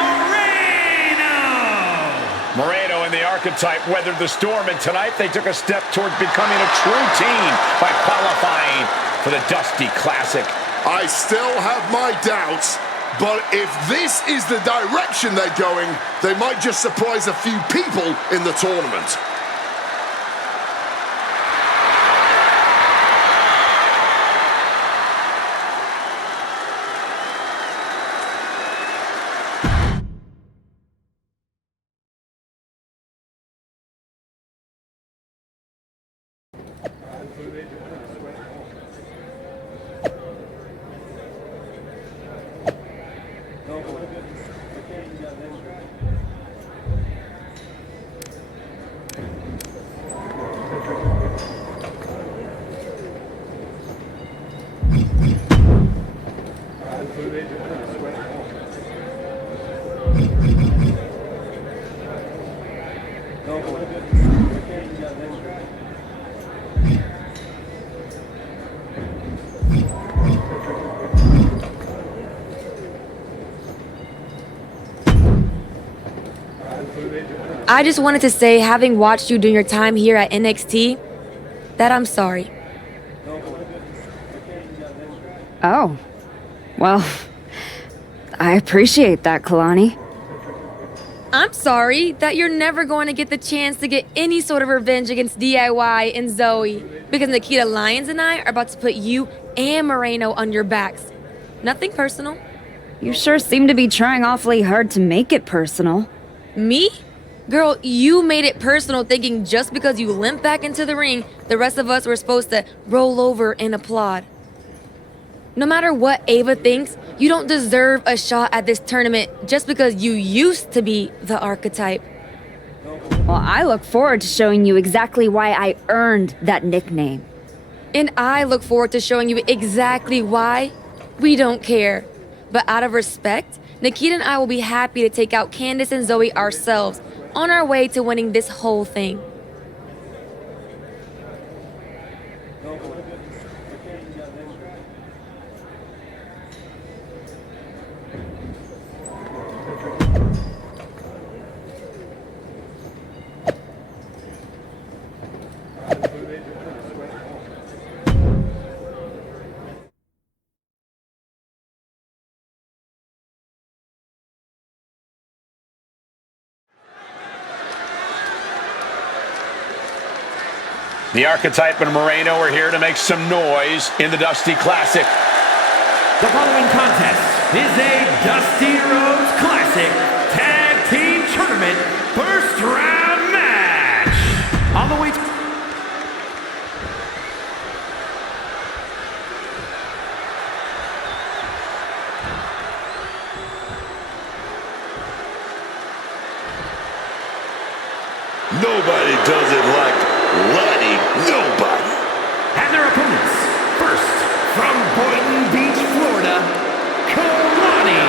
Moreno and the Archetype weathered the storm, and tonight they took a step toward becoming a true team by qualifying for the Dusty Classic. I still have my doubts, but if this is the direction they're going, they might just surprise a few people in the tournament. I just wanted to say, having watched you during your time here at NXT, that I'm sorry. Oh. Well, I appreciate that, Kalani. I'm sorry that you're never going to get the chance to get any sort of revenge against DIY and Zoe, because Nikita Lyons and I are about to put you and Moreno on your backs. Nothing personal. You sure seem to be trying awfully hard to make it personal. Me? Girl, you made it personal thinking just because you limped back into the ring, the rest of us were supposed to roll over and applaud. No matter what Ava thinks, you don't deserve a shot at this tournament just because you used to be the Archetype. Well, I look forward to showing you exactly why I earned that nickname. And I look forward to showing you exactly why we don't care. But out of respect, Nikita and I will be happy to take out Candace and Zoe ourselves on our way to winning this whole thing. The Archetype and Moreno are here to make some noise in the Dusty Classic. The following contest is a Dusty Rhodes Classic Tag Team Tournament first round match. On the way to... Nobody does it like Lottie. Nobody. And their opponents, first, from Boynton Beach, Florida, Kalani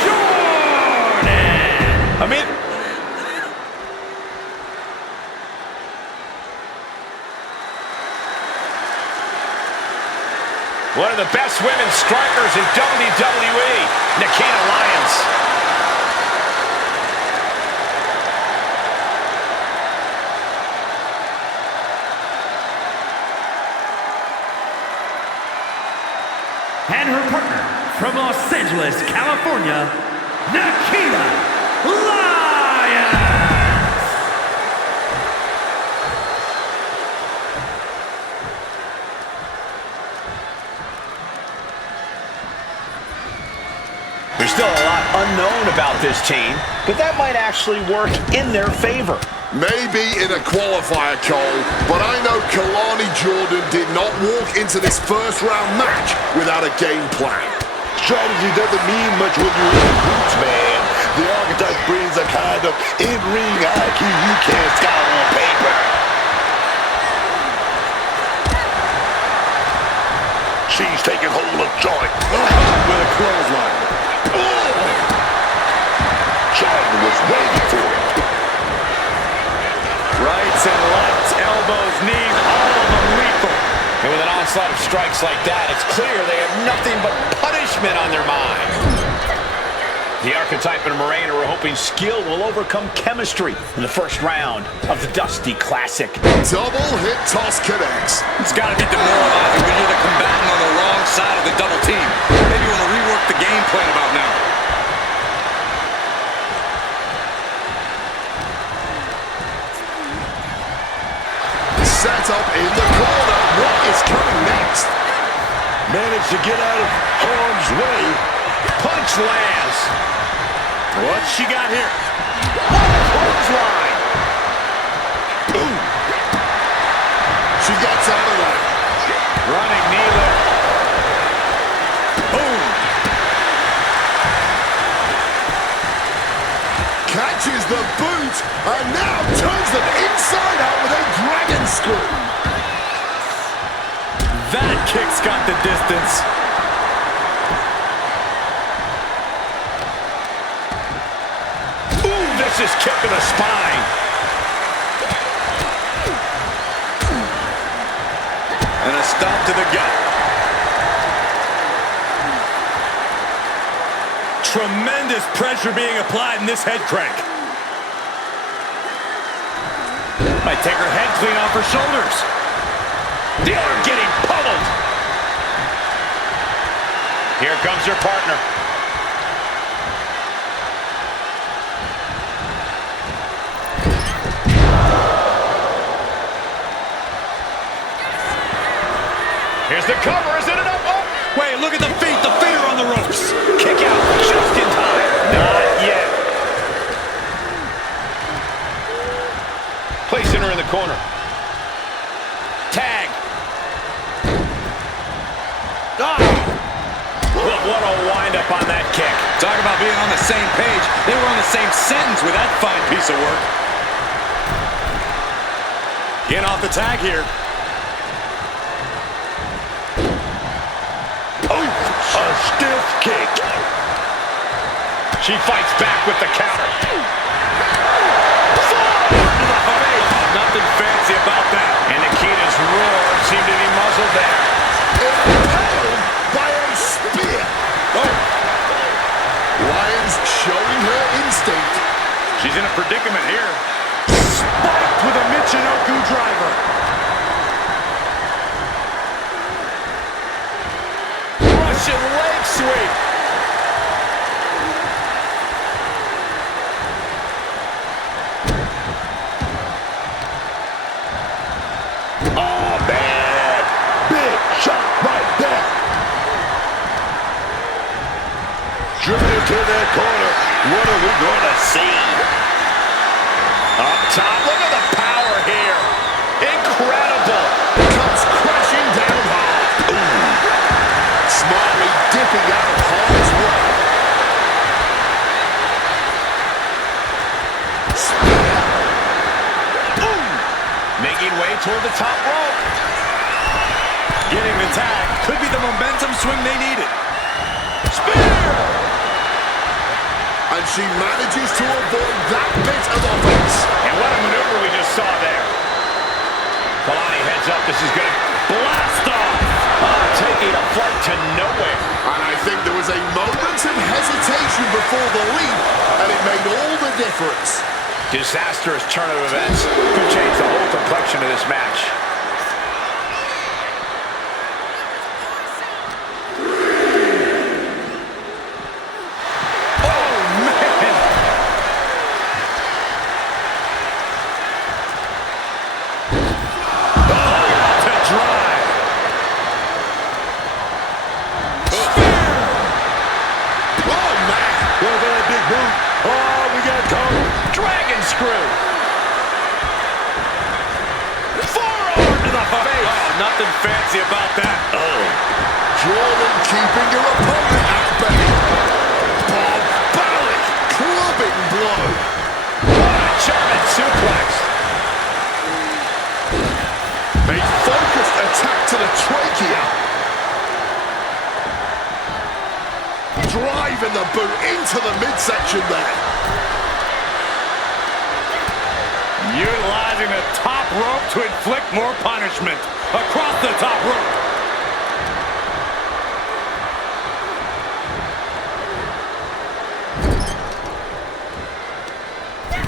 Jordan. I mean, one of the best women's strikers in WWE, Nikita Lyons. And her partner, from Los Angeles, California, Nikita Lyons. There's still a lot unknown about this team, but that might actually work in their favor. Maybe in a qualifier, Cole, but I know Kalani Jordan did not walk into this first-round match without a game plan. Strategy doesn't mean much when you're in the boots, man. The archetype brings a kind of in-ring IQ you can't scout on paper. She's taking hold of joint. With a clothesline. Jordan was waiting for it. Rights and lefts, elbows, knees, all of them lethal. And with an onslaught of strikes like that, it's clear they have nothing but punishment on their mind. The Archetype and Moreno are hoping skill will overcome chemistry in the first round of the Dusty Classic. Double hip toss connects. It's got to be demoralizing when you're the combatant on the wrong side of the double team. Maybe you want to rework the game plan about now. Set up in the corner. What is coming next? Managed to get out of harm's way. Punch lands. What's she got here? Clothesline. Ooh. She gets out of that. Running knee lift. Boom. Catches the boot and now turns them inside out with a dragon screw. That kick's got the distance. Ooh, this is kick to the spine. And a stomp to the gut. Tremendous pressure being applied in this head crank. Might take her head clean off her shoulders. The arm getting pummeled. Here comes her partner. Here's the cover. Is it enough? Oh. Wait, look at the feet. The feet are on the ropes. Kick out just in time. Not yet. Placing her in the corner. Tag. Ah! What a wind-up on that kick. Talk about being on the same page. They were on the same sentence with that fine piece of work. Getting off the tag here. A stiff kick. She fights back with the counter. Nothing fancy about that. And Nikita's roar seemed to be muzzled there. Impaled by a spear. Oh. Lyons showing her instinct. She's in a predicament here. Spiked with a Michinoku driver. Russian leg sweep. Oh, man. Big shot right there. Driven to that corner. What are we going to see? Up top, look at the power here. Incredible. Comes crashing down hard. Ooh. Smartly dipping out of harm's way. Spear. making way toward the top rope. Getting the tag could be the momentum swing they needed. Spear! And she manages to avoid that bit of offense. And what a maneuver we just saw there. Kalani heads up. This is going to blast off. Taking a flight to nowhere. And I think there was a moment of hesitation before the leap, and it made all the difference. Disastrous turn of events could change the whole complexion of this match. Screw. Forearm to the face. Oh, nothing fancy about that. Oh. Jordan keeping your opponent at bay. Barbaric clubbing blow. German suplex. A focused attack to the trachea. Driving the boot into the midsection there. Utilizing the top rope to inflict more punishment. Across the top rope.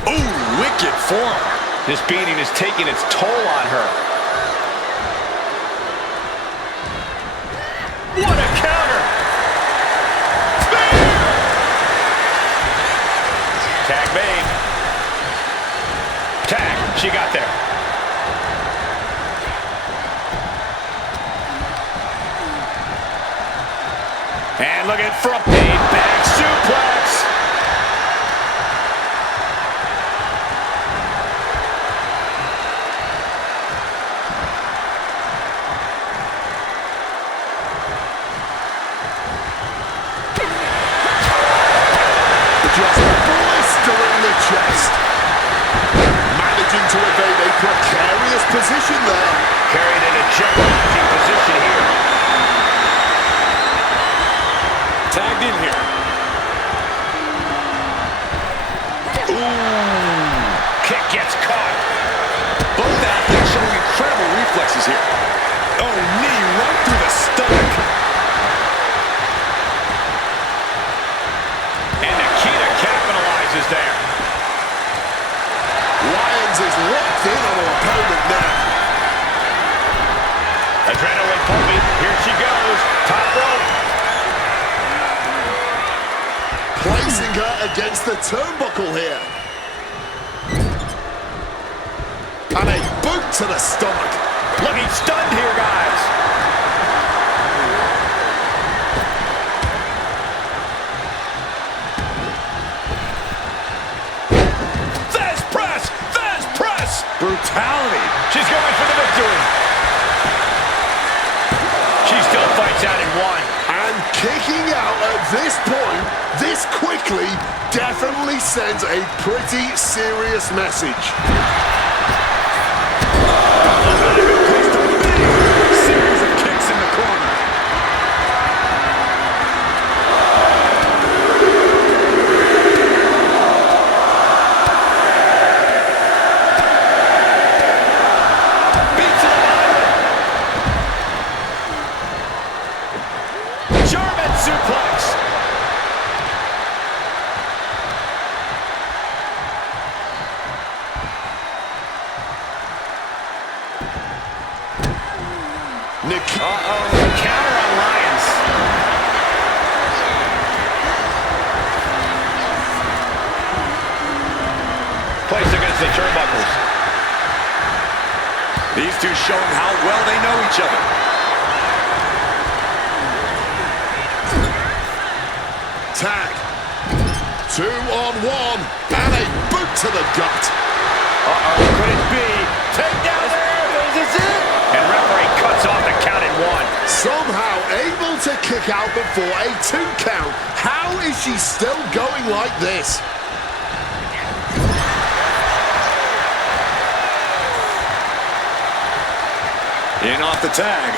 Ooh, wicked form. This beating is taking its toll on her. What a counter! Spear! Tag made. Tag, she got there. And looking for a paid back suplex. Just blistering the chest. Managing to evade a precarious position there. Carried in a jeopardizing position here. Tagged in here. Ooh, kick gets caught. Both athletes showing incredible reflexes here. Oh, knee right through the stomach. And Nikita capitalizes there. Lyons is locked in on her opponent now. Adrenaline pumping. Here she goes. Top rope. Placing her against the turnbuckle here. And a boot to the stomach. Looking stunned here, guys. Thesz press! Thesz press! Brutality. She's going for the victory. She still fights out in one. And kicking out at this point, this quickly, definitely sends a pretty serious message. Series of kicks in the corner. Beats to the bottom. German suplex. Uh-oh, counter on Lyons. Placed against the turnbuckles. These two showing how well they know each other. Tag. 2-on-1. And a boot to the gut. Uh-oh, could it be? Takedown there! Is this it? And referee cuts off the count in one. Somehow able to kick out before a 2 count. How is she still going like this? In off the tag.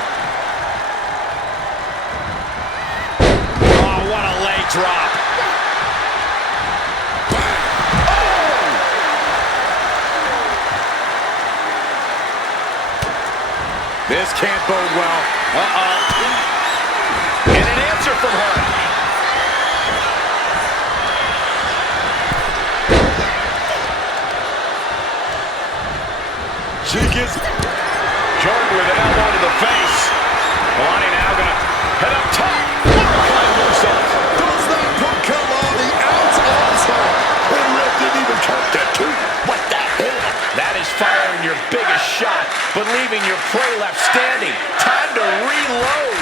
Oh, what a leg drop. This can't bode well. Uh-oh. And an answer from her. She gets Jordan with an elbow to the face. Kalani now gonna head up top. What a kind of moonsault. Does that put Kalani out on top? And Red didn't even count that too. What the hell? That is firing your biggest shot, but leaving your prey left standing. Time to reload.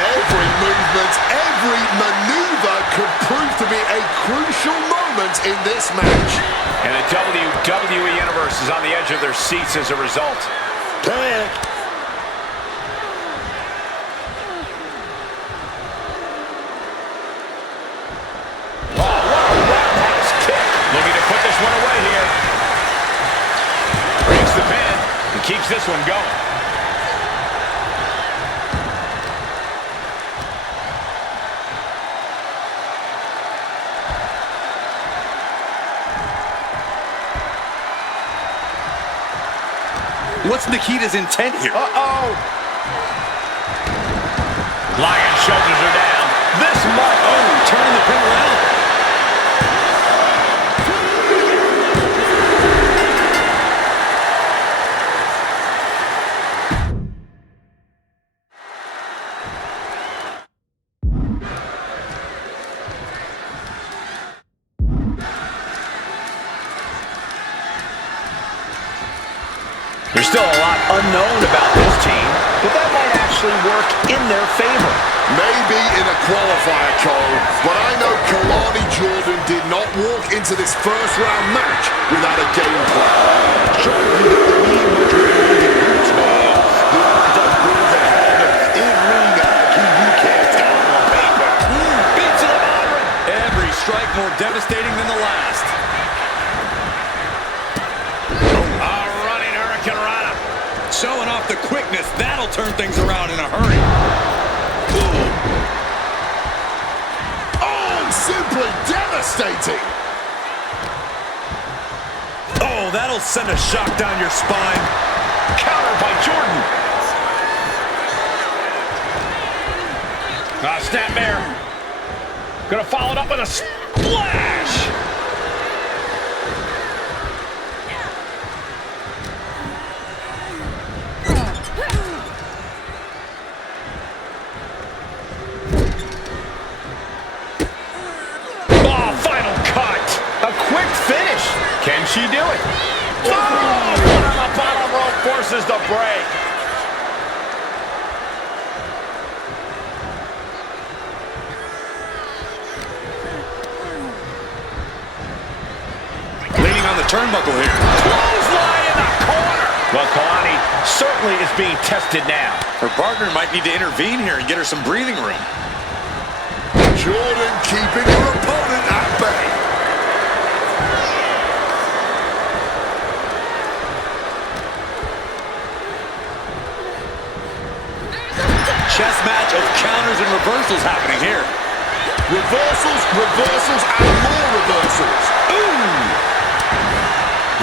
Every movement, every maneuver could prove to be a crucial moment in this match. And the WWE Universe is on the edge of their seats as a result. Tag. Oh, what a roundhouse kick. Looking to put this one away here. Breaks the pin and keeps this one going. What's Nikita's intent here? Uh-oh. Lion shoulders her down. This might... Oh, turning the pin around. There's still a lot unknown about this team, but that might actually work in their favor. Maybe in a qualifier, Cole, but I know Kalani Jordan did not walk into this first round match without a game plan. Sure, you don't need much really roots, man. The archetype brings ahead in ring IQ you can't tell on paper. Beats it up. Every strike more devastating than the last. Showing off the quickness. That'll turn things around in a hurry. Oh, simply devastating. Oh, that'll send a shock down your spine. Counter by Jordan. Snapmare. Gonna follow it up with a splash. Can she do it? Oh, one on the bottom rope forces the break. Leaning on the turnbuckle here. Clothesline in the corner. Well, Kalani certainly is being tested now. Her partner might need to intervene here and get her some breathing room. Jordan keeping her opponent at bay. Chess match of counters and reversals happening here. Reversals, reversals, and more reversals. Ooh!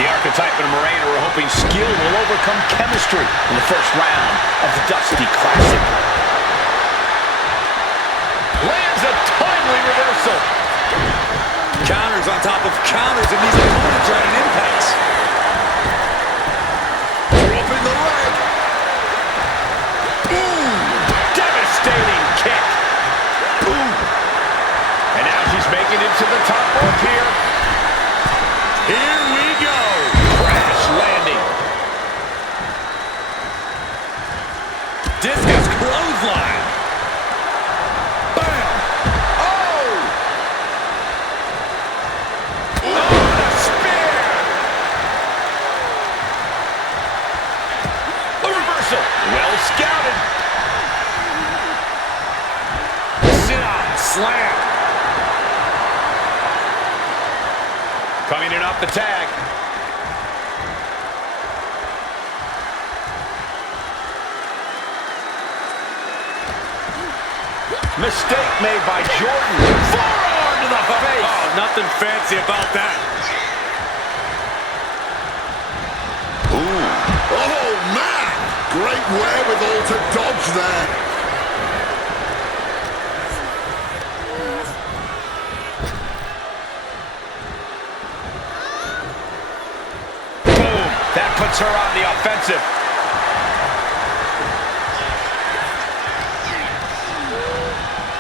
The archetype and Moreno are hoping skill will overcome chemistry in the first round of the Dusty Classic. Lands a timely reversal. Counters on top of counters, and these opponents are at an impasse. Dropping the leg. Devastating kick. Ooh. And now she's making it to the top rope here. Here we go. Crash landing. Discus clothesline. Bam. Oh. Oh, the spear. A reversal. Well scouted. Slam. Coming in off the tag. Mistake made by Jordan. Forearm to the face. Oh, nothing fancy about that. Ooh. Oh, man. Great wherewithal to dodge there. Boom. That puts her on the offensive.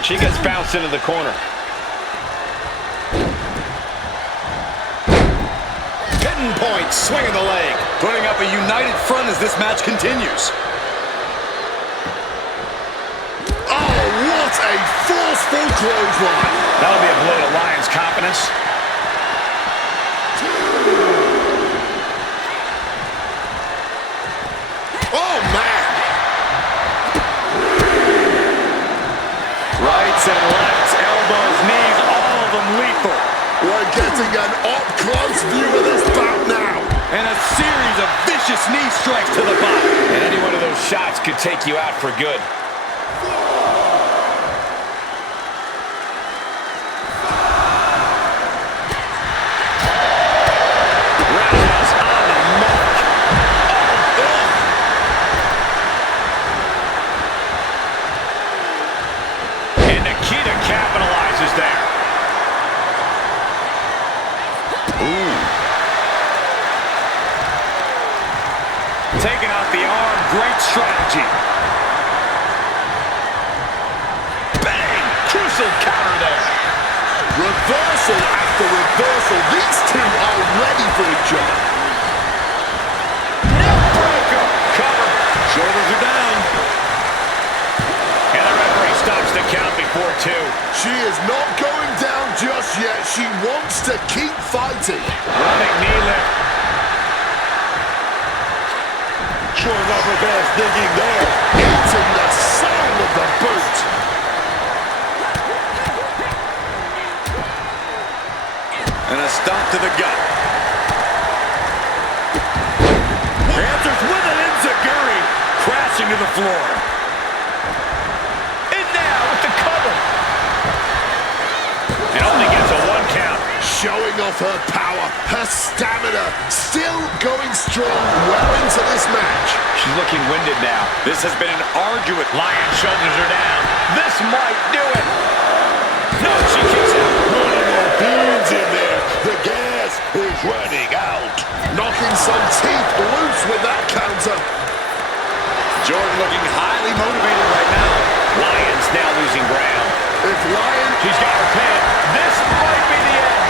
She gets bounced into the corner. Hitting point, swinging the leg. Putting up a united front as this match continues. Oh, what a forceful clothesline. That'll be a blow to Lyon's confidence. Oh, man. Rights and lefts, elbows, knees, all of them lethal. We're getting an up-close view of this bout now. And a series of vicious knee strikes to the body. And any one of those shots could take you out for good. Roundhouse on the mark. And Nikita capitalizes there. Taking out the arm, great strategy. Bang! Crucial counter there. Reversal after reversal. These two are ready for each other. Neckbreaker. Cover. Shoulders are down. And the referee stops the count before 2. She is not going down just yet. She wants to keep fighting. Running knee lift. Showing off her best digging there. Eating the soul of the boot. And a stomp to the gut. Answers with an enziguri. Crashing to the floor. And now with the cover. It only gets a 1 count. Showing off her power, her stamina, still going strong well into this match. She's looking winded now. This has been an arduous. Lyon shoulders her down. This might do it. No, she kicks out. One of more beans in there. The gas is running out. Knocking some teeth loose with that counter. Jordan looking highly motivated right now. Lyon's now losing ground. If Lyon... She's got her pin. This might be the end.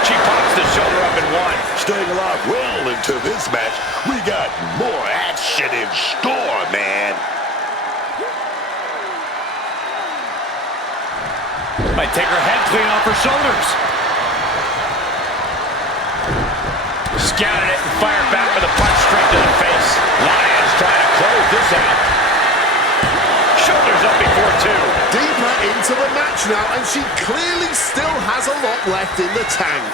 She pops the shoulder up in 1. Staying alive well into this match. We got more action in store, man. Might take her head clean off her shoulders. Scouted it and fired back with a punch straight to the face. Lyon's trying to close this out. Shoulders up before 2. Deeper into the match now, and she clearly still has a lot left in the tank.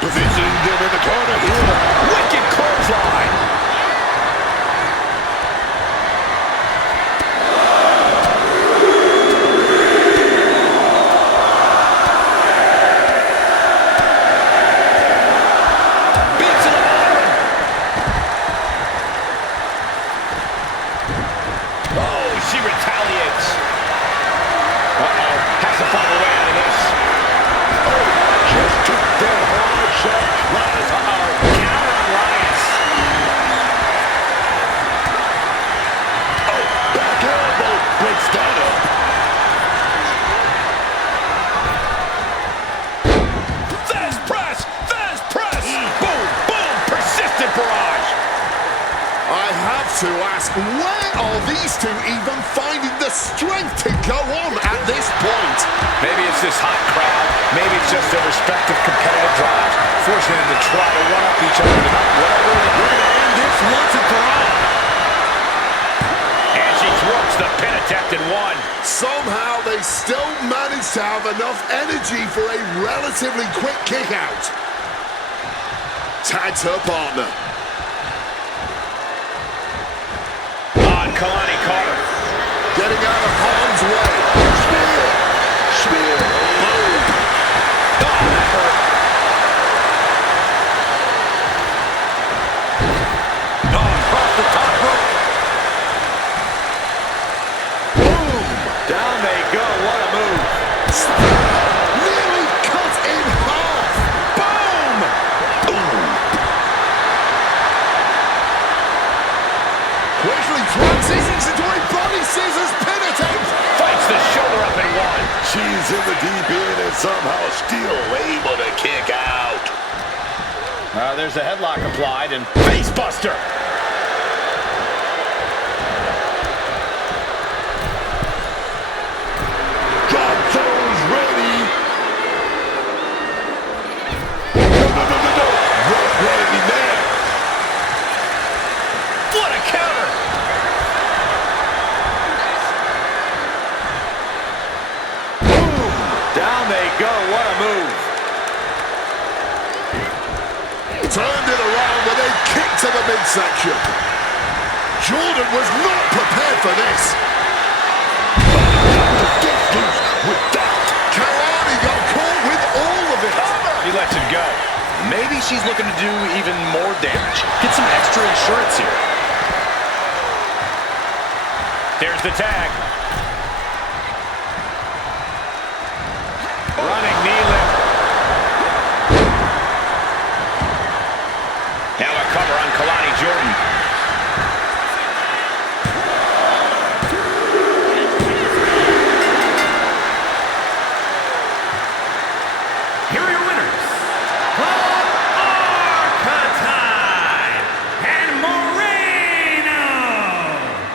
Positioning them in the corner here. Wicked clothesline. Beats to the bottom. Oh, she retaliates. Uh-oh. Has to find a way out of this. Oh, just took that hard shot. Lyons, counter on Lyons. Oh, back elbow breaks that up. Fast press! Fast press! Boom! Boom! Persistent barrage! I have to ask, where are these two even finding the strength to go on at this point? Maybe it's this hot crowd. Maybe it's just their respective competitive drives, forcing them to try to one-up each other tonight. Whatever it is, we're going to end this once and for all. And she thwarts the pin attempt in 1. Somehow they still manage to have enough energy for a relatively quick kick out. Tags her partner. getting out of harm's way. Spear! Spear! Boom! Oh, that hurt. Oh, across the top rope. Boom! Down they go. What a move. Nearly cut in half. Boom! Boom! Quickly transitions into a body scissors pin attempt. Fights the shoulder up and one. She's in the deep end and somehow still able to kick out. There's a headlock applied and face buster. Drop those ready. No. Rope ready man. What a counter. Boom! Down they go. What a move. Turned it around with a kick to the midsection. Jordan was not prepared for this. Distance with that. Kalani got caught with all of it. He lets it go. Maybe she's looking to do even more damage. Get some extra insurance here. There's the tag. Running knee lift. Now a cover on Kalani Jordan. Here are your winners, Paul Arcatine and Moreno.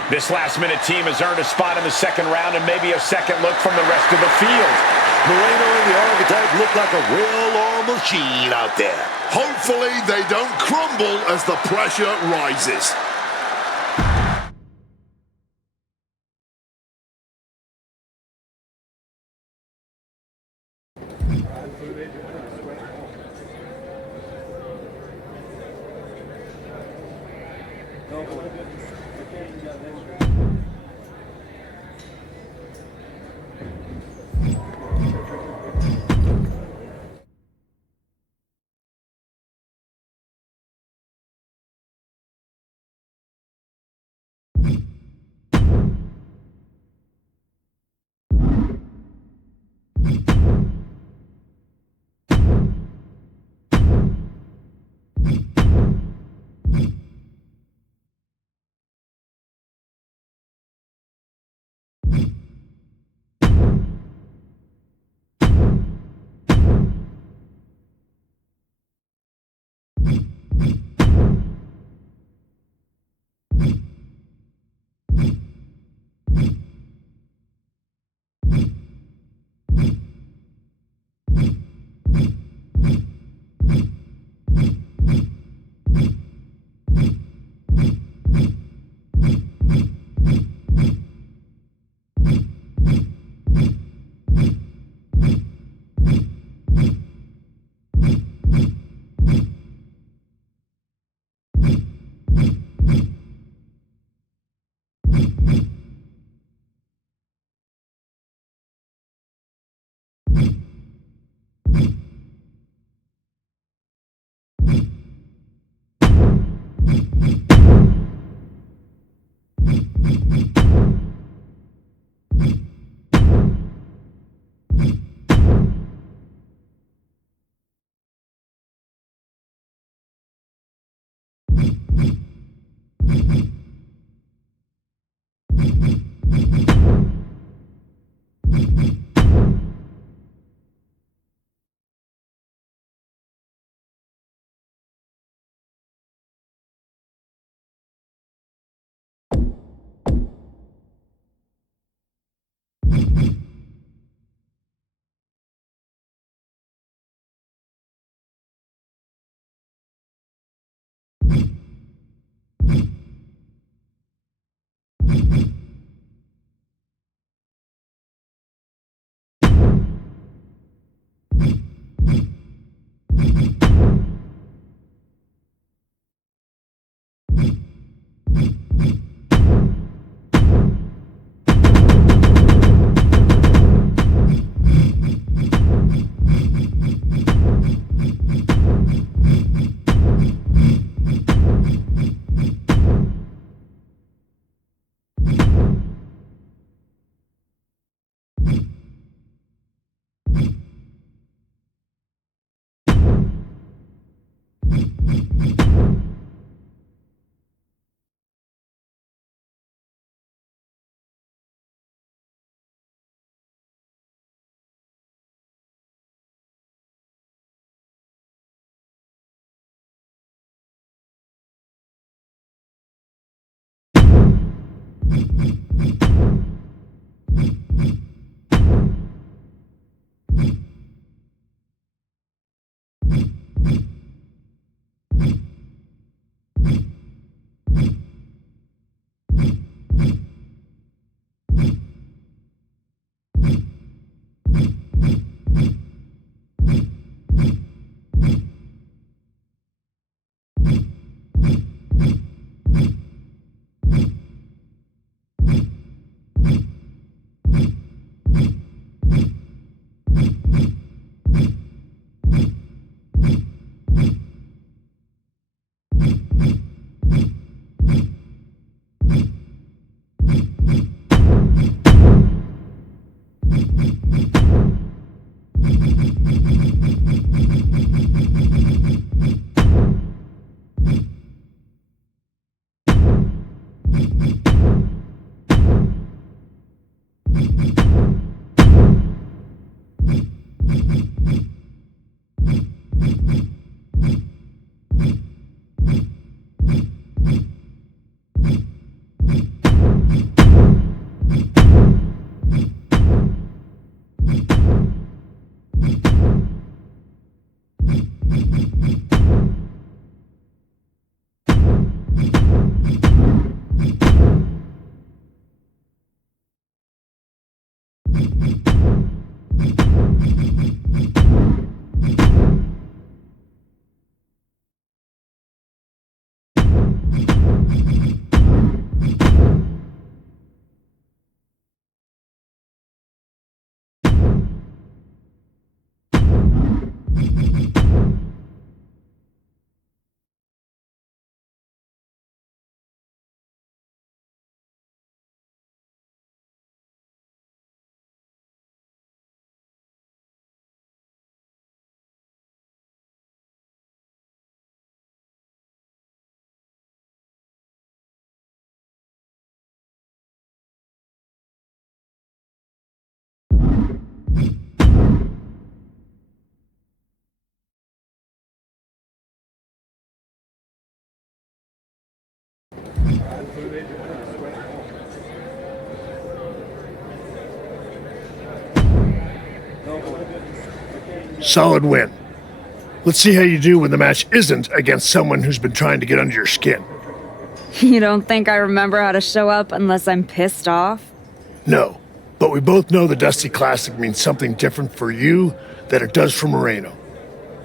This last-minute team has earned a spot in the second round and maybe a second look from the rest of the field. Moreno and the Archetype look like a well-armed machine out there. Hopefully they don't crumble as the pressure rises. Solid win. Let's see how you do when the match isn't against someone who's been trying to get under your skin. You don't think I remember how to show up unless I'm pissed off? No, but we both know the Dusty Classic means something different for you than it does for Moreno.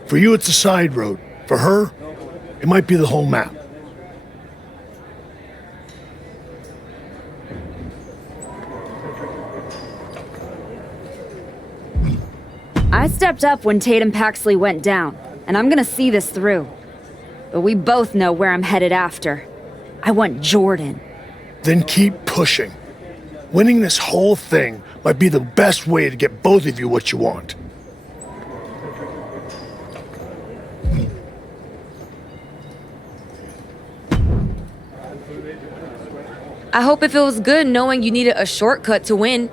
For you, it's a side road. For her, it might be the whole map. I stepped up when Tatum Paxley went down, and I'm gonna see this through. But we both know where I'm headed after. I want Jordan. Then keep pushing. Winning this whole thing might be the best way to get both of you what you want. I hope it feels good knowing you needed a shortcut to win.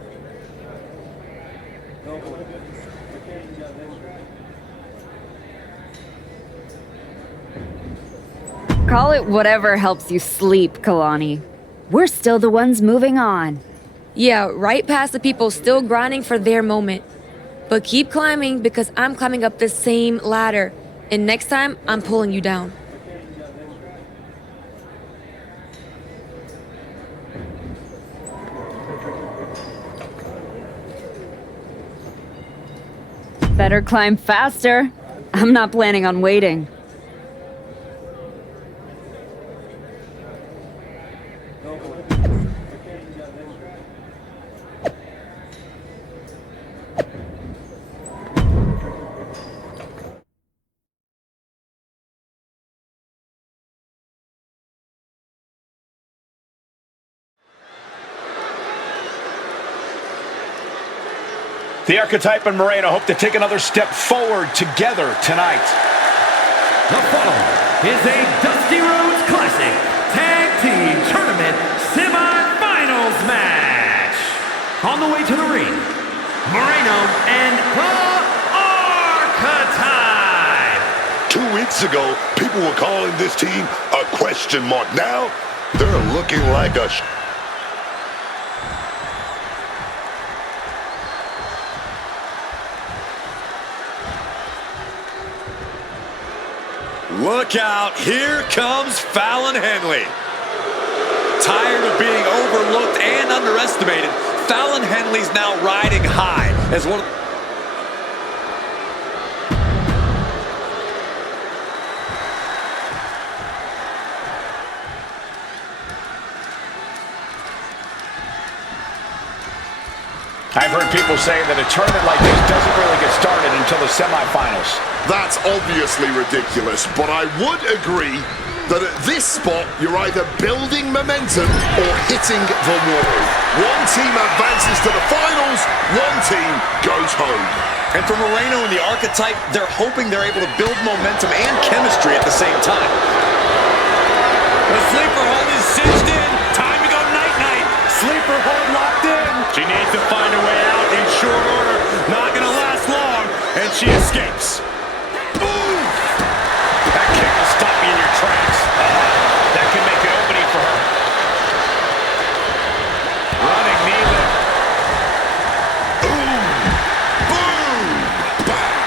Call it whatever helps you sleep, Kalani. We're still the ones moving on. Yeah, right past the people still grinding for their moment. But keep climbing because I'm climbing up the same ladder. And next time, I'm pulling you down. Better climb faster. I'm not planning on waiting. The Archetype and Moreno hope to take another step forward together tonight. The following is a Dusty Rhodes Classic Tag Team Tournament Semi-Finals match. On the way to the ring, Moreno and the Archetype. 2 weeks ago, people were calling this team a question mark. Now, they're looking like a... Look out, here comes Fallon Henley. Tired of being overlooked and underestimated, Fallon Henley's now riding high as one of... I've heard people say that a tournament like this doesn't really get started until the semifinals. That's obviously ridiculous, but I would agree that at this spot, you're either building momentum or hitting the wall. One team advances to the finals, one team goes home. And for Moreno and the Archetype, they're hoping they're able to build momentum and chemistry at the same time. The sleeper hold is cinched in. Time to go night-night. Sleeper hold locked in. She needs to find a way out in short order. Not gonna last long, and she escapes. Boom! That kick will stop you in your tracks. That can make an opening for her. Running knee lift. Boom! Boom! Bang!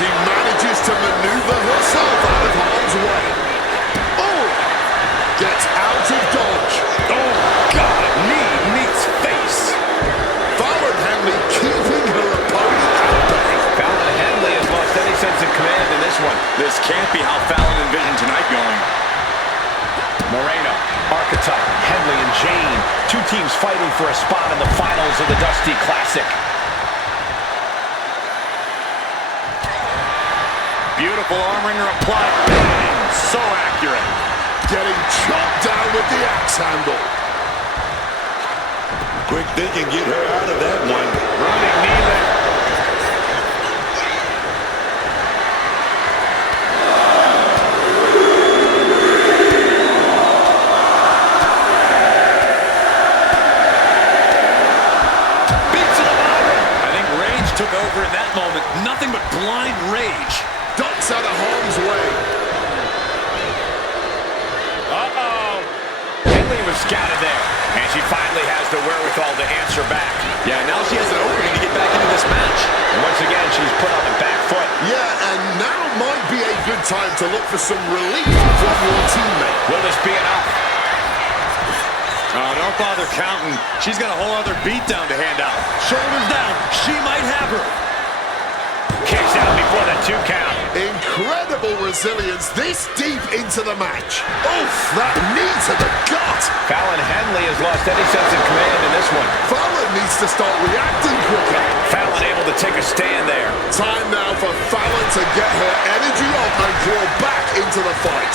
She manages to maneuver herself out of harm's way. Oh! Gets out of dodge. Oh, God! Knee meets face. Fallon Henley keeping her opponent at bay. Handley and Jane. Two teams fighting for a spot in the finals of the Dusty Classic. Beautiful arm wringer applied. Bang! So accurate. Getting chopped down with the axe handle. Quick thinking, get her out of that one. Running knee lift. Beats to the bottom. I think rage took over in that moment. Nothing but blind rage. Ducks out of harm's way. Uh-oh. Handley was scouted there, and she finally has the wherewithal to answer back. Yeah, now she has an opening to get back into this match. And once again, she's put on the back foot. Yeah, and now might be a good time to look for some relief from your teammate. Will this be enough? Oh, don't bother counting. She's got a whole other beatdown to hand out. Shoulders down. She might have her. Kicks out before the 2 count. Incredible resilience this deep into the match. Oof, that knee to the gut. Fallon Henley has lost any sense of command in this one. Fallon needs to start reacting quicker. Fallon able to take a stand there. Time now for Fallon to get her energy up and claw back into the fight.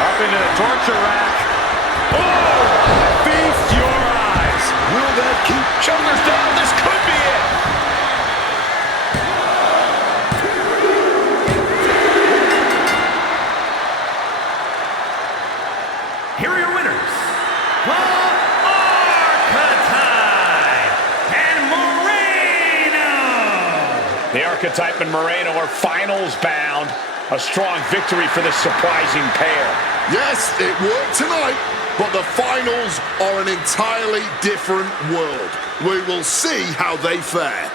Up into the torture rack. Oh! Feast your eyes. Will that keep shoulders down? This could be it. Here are your winners, the Archetype and Moreno. The Archetype and Moreno are finals bound. A strong victory for this surprising pair. Yes, it worked tonight, but the finals are an entirely different world. We will see how they fare.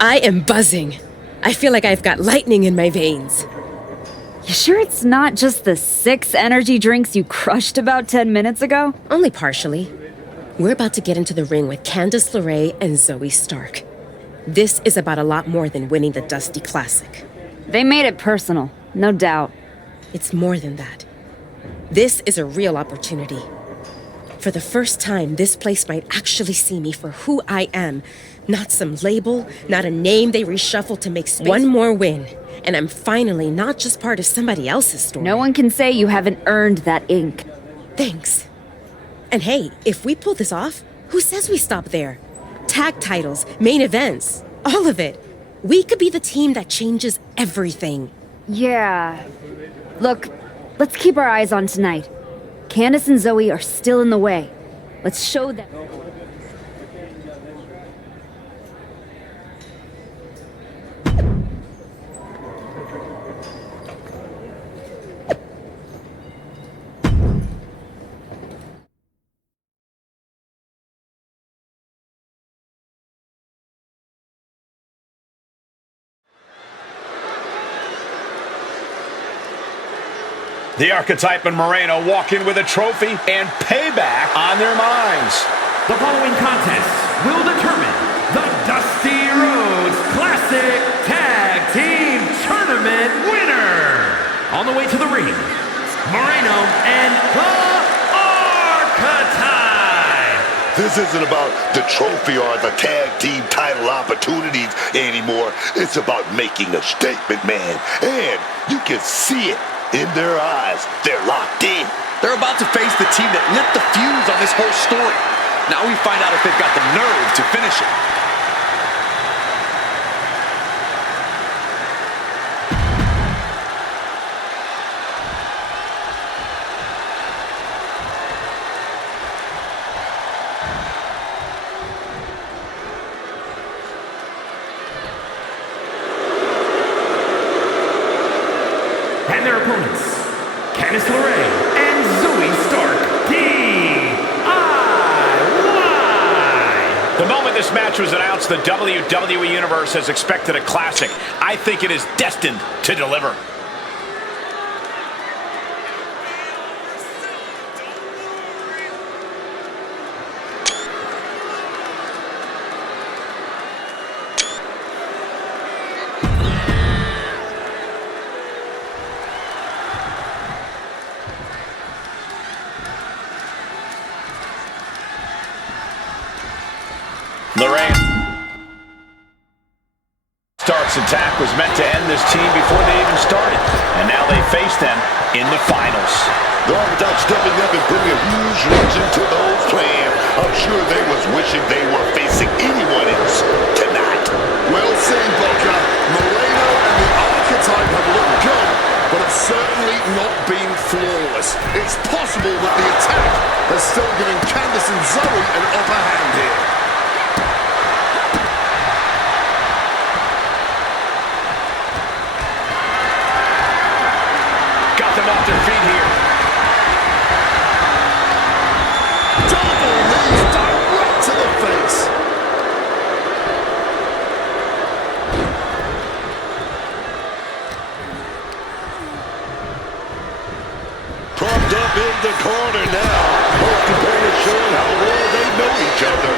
I am buzzing. I feel like I've got lightning in my veins. You sure it's not just the 6 energy drinks you crushed about 10 minutes ago? Only partially. We're about to get into the ring with Candice LeRae and Zoe Stark. This is about a lot more than winning the Dusty Classic. They made it personal, no doubt. It's more than that. This is a real opportunity. For the first time, this place might actually see me for who I am. Not some label, not a name they reshuffle to make space. One more win, and I'm finally not just part of somebody else's story. No one can say you haven't earned that ink. Thanks. And hey, if we pull this off, who says we stop there? Tag titles, main events, all of it. We could be the team that changes everything. Yeah. Look, let's keep our eyes on tonight. Candice and Zoe are still in the way. Let's show them. The Archetype and Moreno walk in with a trophy and payback on their minds. The following contest will determine the Dusty Rhodes Classic Tag Team Tournament winner. On the way to the ring, Moreno and the Archetype. This isn't about the trophy or the tag team title opportunities anymore. It's about making a statement, man. And you can see it in their eyes. They're locked in. They're about to face the team that lit the fuse on this whole story. Now we find out if they've got the nerve to finish it. And their opponents, Candice LeRae and Zoe Stark, DIY. The moment this match was announced, the WWE Universe has expected a classic. I think it is destined to deliver. Lorraine. Stark's attack was meant to end this team before they even started, and now they face them in the finals. Though without stepping up and putting a huge wrench into those plans, I'm sure they was wishing they were facing anyone else tonight. Well seen, Booker. Moreno and the Archetype have looked good, but have certainly not been flawless. It's possible that the attack has still given Candice and Zoe an upper hand here. Them off their feet here. Double knees direct to the face. Propped up in the corner now. Both components showing how well they know each other.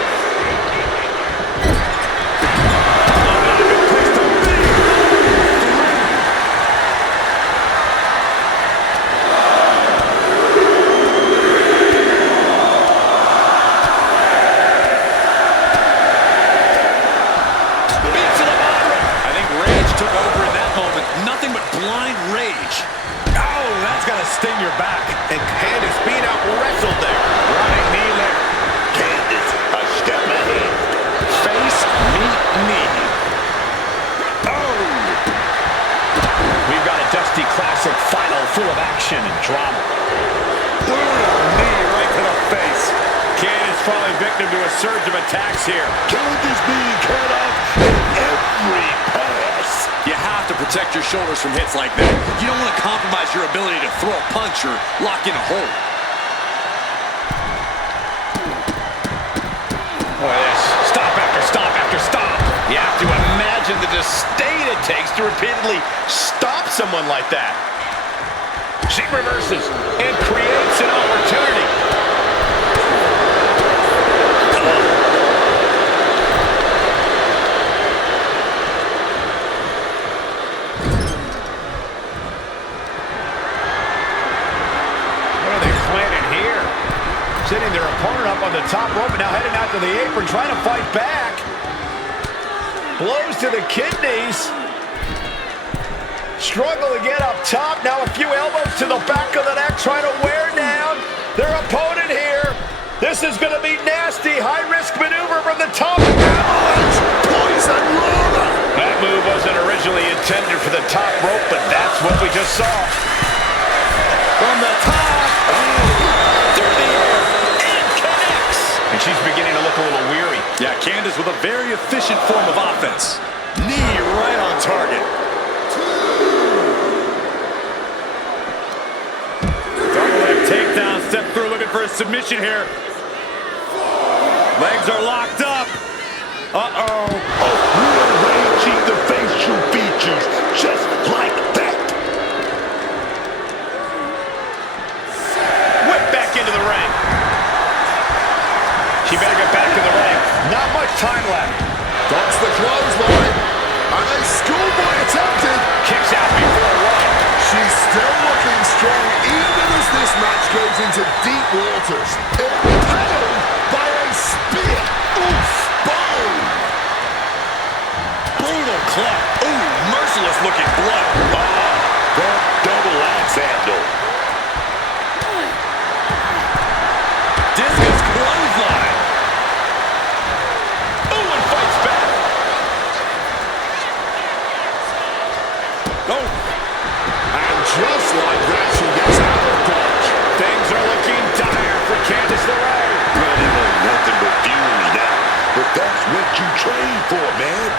Sting your back. And Candice being out wrestled there. Running knee lift. Candice, a step ahead. Face, meet, knee. Oh! We've got a Dusty Classic final full of action and drama. Brutal knee right to the face. Candice falling victim to a surge of attacks here. Candice being cut off in every pass. You have to protect your shoulders from hits like that. You don't want to compromise your ability to throw a punch or lock in a hold. Boy, this stop after stop after stop. You have to imagine the disdain it takes to repeatedly stop someone like that. She reverses and creates an opportunity. Sitting their opponent up on the top rope and now heading out to the apron, trying to fight back. Blows to the kidneys. Struggle to get up top. Now a few elbows to the back of the neck, trying to wear down their opponent here. This is going to be nasty. High-risk maneuver from the top. Poison roller. That move wasn't originally intended for the top rope, but that's what we just saw. From the top. And she's beginning to look a little weary. Yeah, Candice with a very efficient form of offense. Knee right on target. Double leg takedown, step through, looking for a submission here. Legs are locked up. Uh-oh. Rearranging the facial features just like that. Whip back into the ring. She better get back in the ring. Not much time left. Ducks the clothesline. And a schoolboy attempted. Kicks out before one. She's still looking strong even as this match goes into deep waters. Impaled by a Candice LeRae. Running on nothing but fumes now. But that's what you train for, man.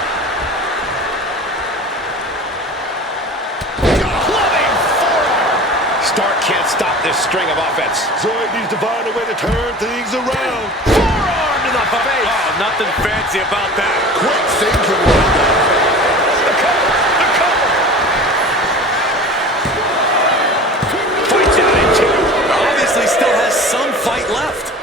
Clubbing forearm. Stark can't stop this string of offense. Zoe needs to find a way to turn things around. Forearm to the face. Oh, nothing fancy about that. Quick thinking right now. The cover. The cover. Fights out in two. Obviously still has some fight left.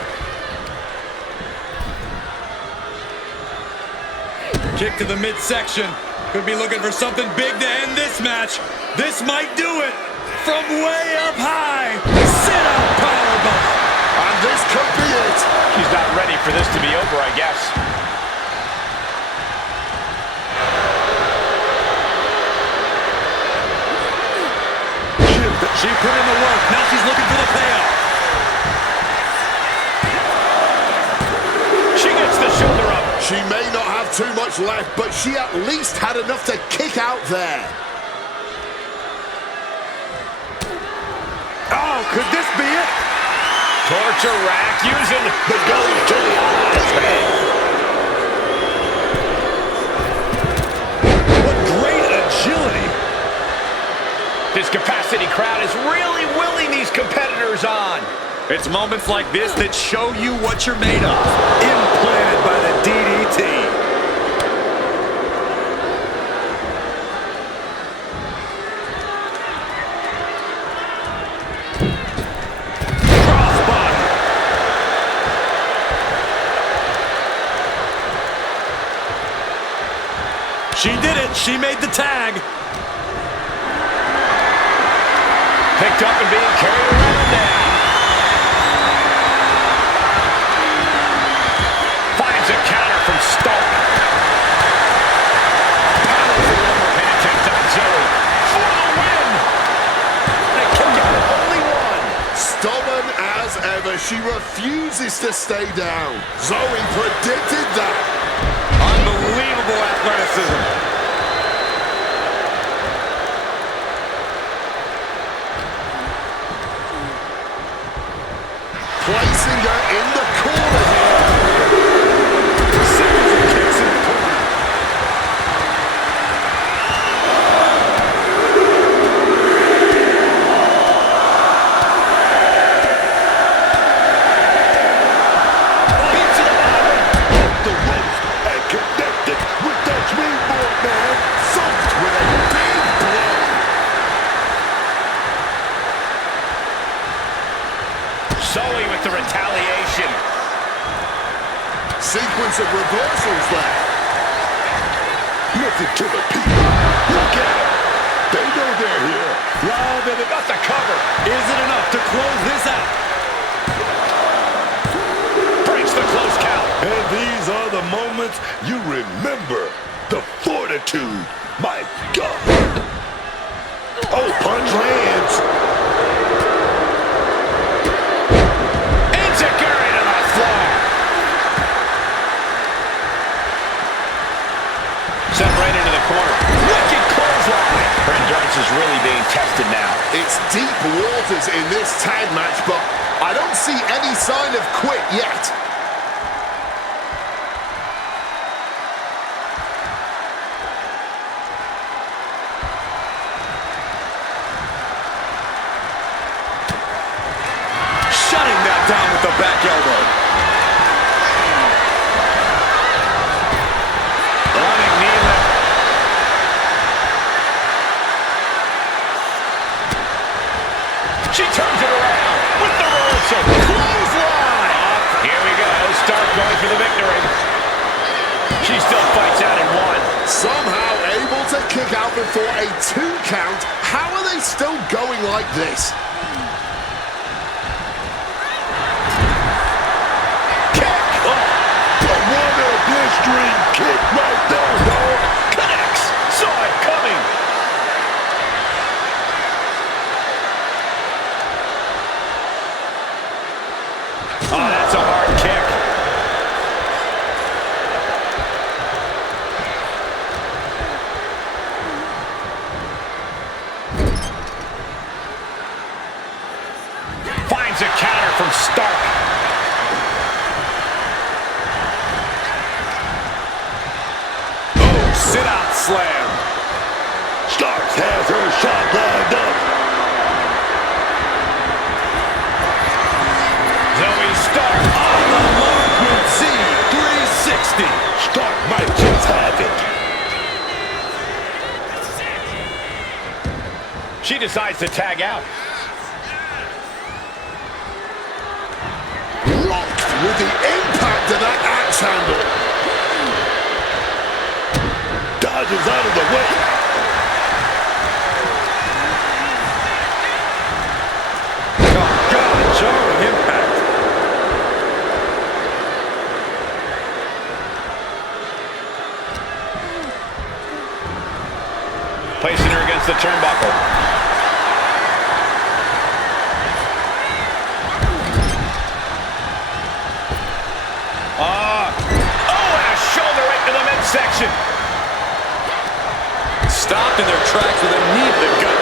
Kick to the midsection. Could be looking for something big to end this match. This might do it. From way up high. Sit-out powerbomb. And this could be it. She's not ready for this to be over, I guess. She put in the work. Now she's looking for the payoff. She gets the shoulder up. She may not have too much left, but she at least had enough to kick out there. Oh, could this be it? Torture rack using the goes to the eyes, man. What great agility. This capacity crowd is really willing these competitors on. It's moments like this that show you what you're made of. Implanted by the DDT. Crossbody. She did it. She made the tag. Picked up and being carried around now. Finds a counter from Stark. Powerful overhead attempt on Zoe. For the win! And a kick out of only one. Stubborn as ever, she refuses to stay down. Zoe predicted that. Unbelievable athleticism. Placing her in the corner here. Series of kicks in the corner. Beats to the bottom. The ropes and connected with the springboard, man. Thumped with a big blow. Zoe with the retaliation. Sequence of reversals there. Nothing to the people. Look at them. They know they're here. Round and they got the cover. Is it enough to close this out? Breaks the close count. And these are the moments you remember. The fortitude. My God. Oh, punch lands. Enziguri to the floor. Sent right into the corner. Wicked clothesline. Her endurance is really being tested now. It's deep waters in this tag match, but I don't see any sign of quit yet. Shutting that down with the back elbow. Running knee lift. She turns it around with the reversal. Clothesline. Here we go. Stark going for the victory. She still fights out in one. Somehow able to kick out before a 2 count. How are they still going like this? Blistering kick right there, dog. Connects. Saw it coming. Oh, that's a hard kick. Finds a counter from Stark. slam. Starks has her shot lined up. Zoe Stark on the mark with Z360. Stark might just have it. She decides to tag out. Rocked with the impact of that axe handle. Dodges out of the way. Oh, God, jarring impact. Placing her against the turnbuckle. Section. Stopped in their tracks with a knee to the gut.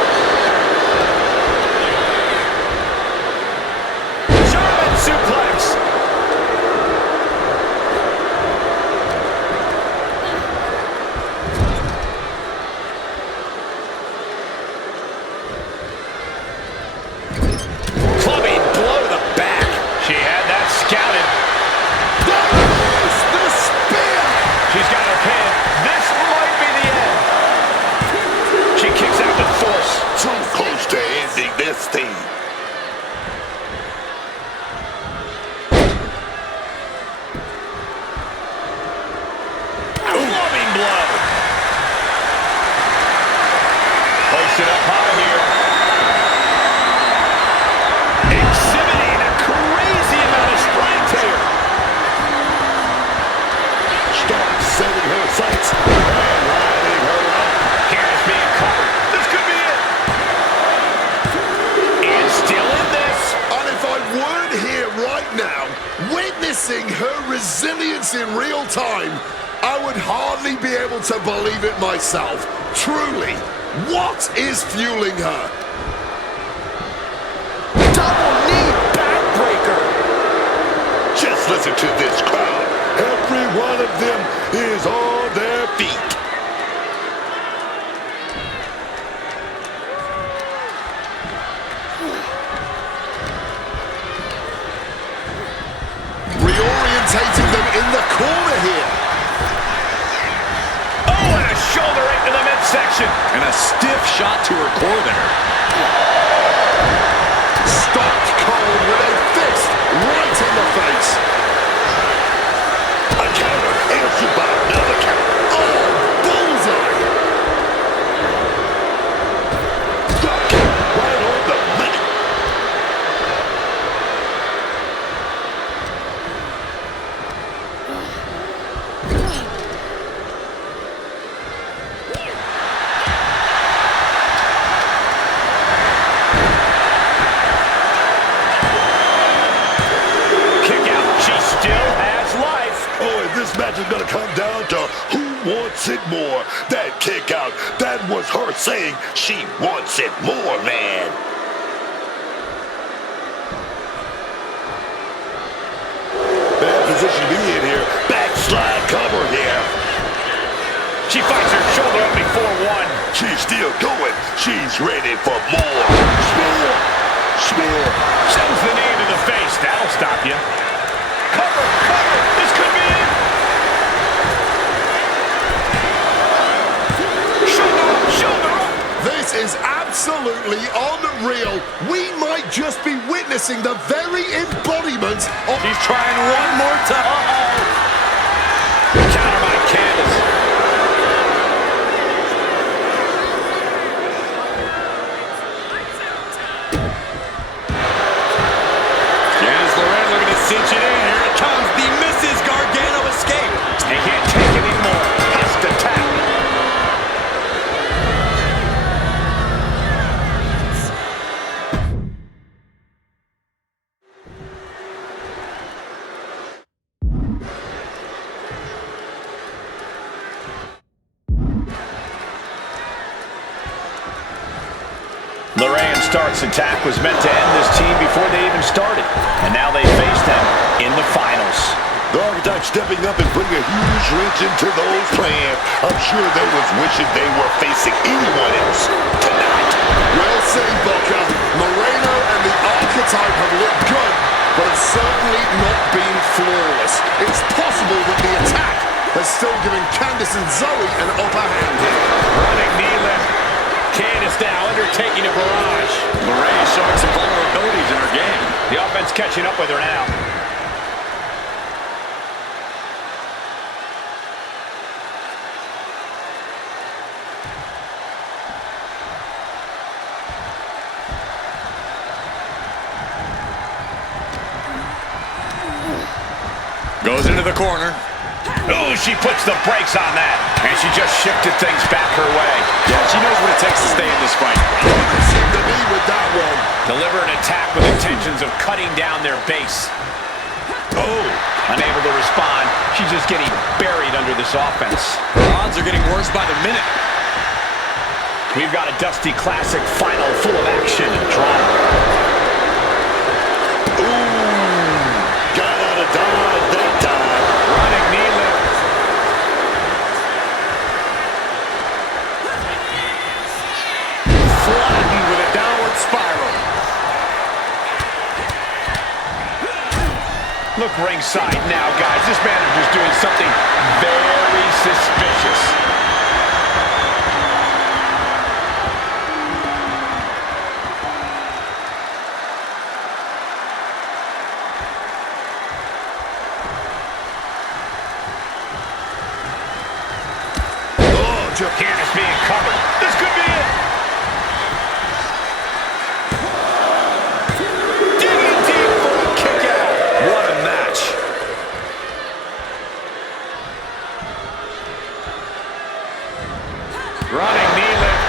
German suplex. Clubbing blow to the back. She had that scouted. She's got her pin. This might be the end. She kicks out with force. Too close to ending this thing. Clubbing blow. Placed it up high here. Exhibiting a crazy amount of strength here. Setting her sights and lining her up. Here's being covered. This could be it. And still in this. And if I weren't here right now, witnessing her resilience in real time, I would hardly be able to believe it myself. Truly, what is fueling her? Double knee backbreaker. Just listen to this crowd. Every one of them is on their feet. Reorientating them in the corner here. Oh, and a shoulder right to the midsection. And a stiff shot to her core there. Stopped cold with a fist right in the face. A counter answered by another counter. Oh, bullseye! Drop kick right on the money. Kick out. She still has life. Oh, and this match is going to come down to who wants it more. That kick out, that was her saying she wants it more, man. Bad position to be in here. Backslide cover here. She fights her shoulder up before one. She's still going. She's ready for more. Spear. Spear. Sends the knee to the face. That'll stop you. Cover, cover. This could be it. Shoulder up, shoulder up. This is absolutely unreal. We might just be witnessing the very embodiment of... She's trying one more time. Counter by Candace. Candace LeRae looking to cinch it in. Here it comes. The Mrs. Gargano escape. He can't take it anymore. Has to tap. Lorraine and Stark's attack was meant to end this team before they even started. And now they face them in the finals. The Archetype stepping up and bringing a huge wrench into those plans. I'm sure they was wishing they were facing anyone else tonight. Well said, Booker. Moreno and the Archetype have looked good, but have certainly not been flawless. It's possible that the attack has still given Candice and Zoe an upper hand here. Running knee lift. Candice now undertaking a barrage. Lorraine is showing some vulnerabilities in her game. The offense catching up with her now. Goes into the corner. Oh, she puts the brakes on that. And she just shifted things back her way. Yeah, she knows what it takes to stay in this fight. Promising to me with that one. Deliver an attack with intentions of cutting down their base. Oh, unable to respond. She's just getting buried under this offense. Her odds are getting worse by the minute. We've got a Dusty Classic final full of action and drama. Got out of dodge that time. Running knee lift. Flattened with a downward spiral. Look ringside now, guys. This manager's doing something very suspicious. Candice being covered. This could be it. Digging deep for a kick out. What a match. Running knee lift.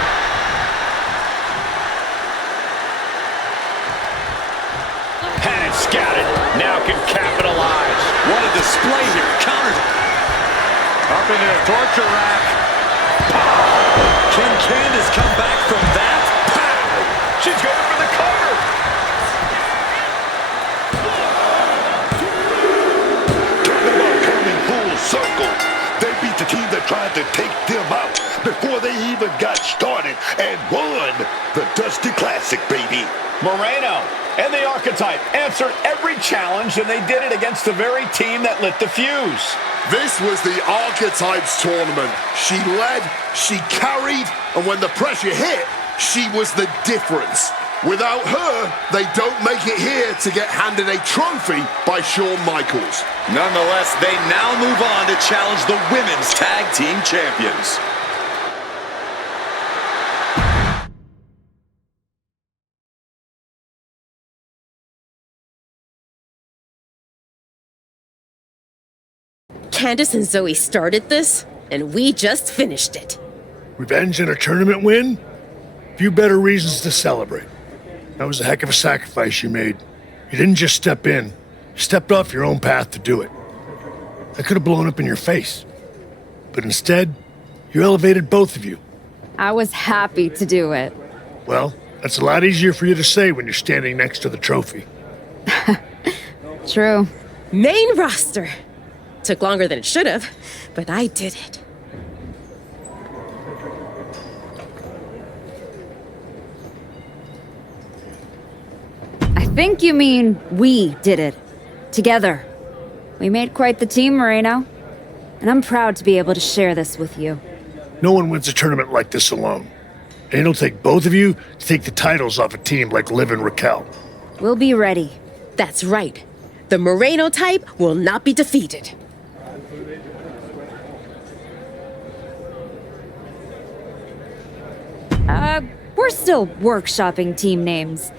Had it scouted. Now can capitalize. What a display here. Countered. Up into the torture rack. Can Candice come back from that? Pow! She's going for the cover. Talking about coming full circle. They beat the team that tried to take them out before they even got started and won the Dusty Classic, baby. Moreno and the Archetype answered every challenge, and they did it against the very team that lit the fuse. This was the Archetypes tournament. She led, she carried, and when the pressure hit, she was the difference. Without her, they don't make it here to get handed a trophy by Shawn Michaels. Nonetheless, they now move on to challenge the Women's Tag Team Champions. Candice and Zoe started this, and we just finished it. Revenge and a tournament win? Few better reasons to celebrate. That was a heck of a sacrifice you made. You didn't just step in. You stepped off your own path to do it. That could have blown up in your face. But instead, you elevated both of you. I was happy to do it. Well, that's a lot easier for you to say when you're standing next to the trophy. True. Main roster. Took longer than it should have, but I did it. I think you mean we did it. Together. We made quite the team, Moreno. And I'm proud to be able to share this with you. No one wins a tournament like this alone. And it'll take both of you to take the titles off a team like Liv and Raquel. We'll be ready. That's right. The Moreno type will not be defeated. We're still workshopping team names.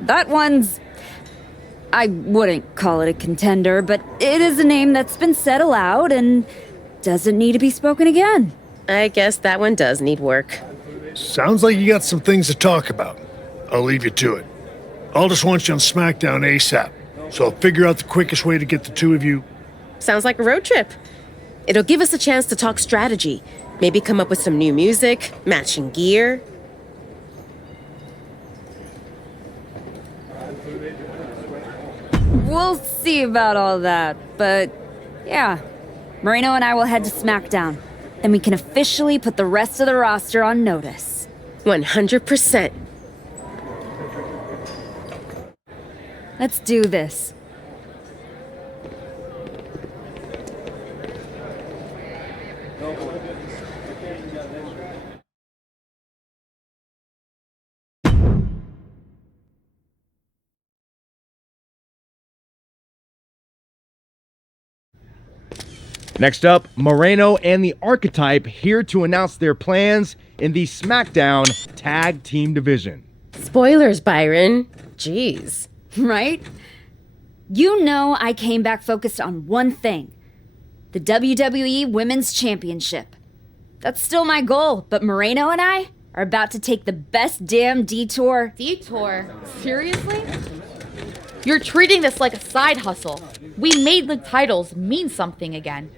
That one's... I wouldn't call it a contender, but it is a name that's been said aloud and doesn't need to be spoken again. I guess that one does need work. Sounds like you got some things to talk about. I'll leave you to it. Aldous wants you on SmackDown ASAP, so I'll figure out the quickest way to get the two of you... Sounds like a road trip. It'll give us a chance to talk strategy. Maybe come up with some new music, matching gear. We'll see about all that, but Yeah. Moreno and I will head to SmackDown. Then we can officially put the rest of the roster on notice. 100%. Let's do this. Next up, Moreno and the Archetype here to announce their plans in the SmackDown Tag Team Division. Spoilers, Byron. Jeez. Right? You know I came back focused on one thing. The WWE Women's Championship. That's still my goal, but Moreno and I are about to take the best damn detour. Detour? Seriously? You're treating this like a side hustle. We made the titles mean something again.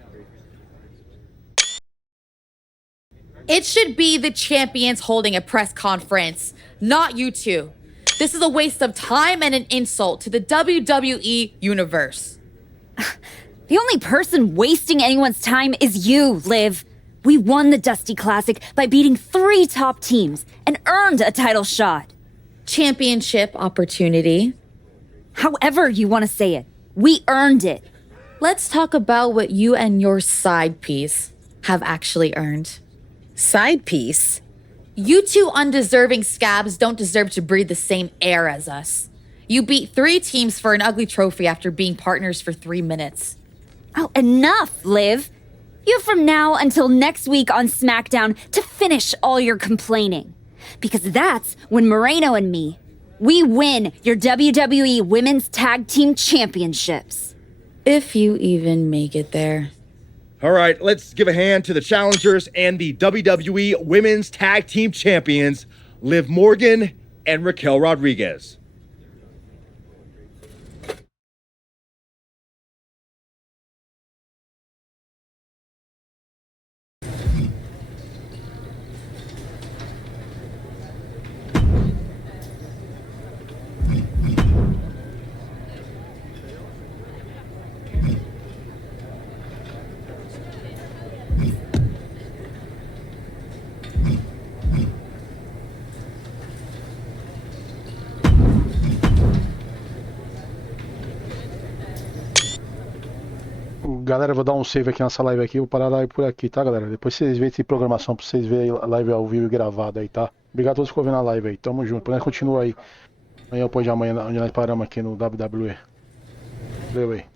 It should be the champions holding a press conference, not you two. This is a waste of time and an insult to the WWE universe. The only person wasting anyone's time is you, Liv. We won the Dusty Classic by beating 3 top teams and earned a title shot. Championship opportunity. However you want to say it, we earned it. Let's talk about what you and your side piece have actually earned. Side piece? You two undeserving scabs don't deserve to breathe the same air as us. You beat 3 teams for an ugly trophy after being partners for 3 minutes. Oh, enough, Liv. You have from now until next week on SmackDown to finish all your complaining. Because that's when Moreno and me, we win your WWE Women's Tag Team Championships. If you even make it there. All right, let's give a hand to the challengers and the WWE Women's Tag Team Champions, Liv Morgan and Raquel Rodriguez. Galera, eu vou dar um save aqui nessa live aqui, vou parar a live por aqui, tá, galera? Depois vocês veem essa programação pra vocês verem a live ao vivo e gravada aí, tá? Obrigado a todos que ficou vendo a live aí, tamo junto. Depois nós continua aí. Amanhã, depois de amanhã, onde nós paramos aqui no WWE. Valeu aí.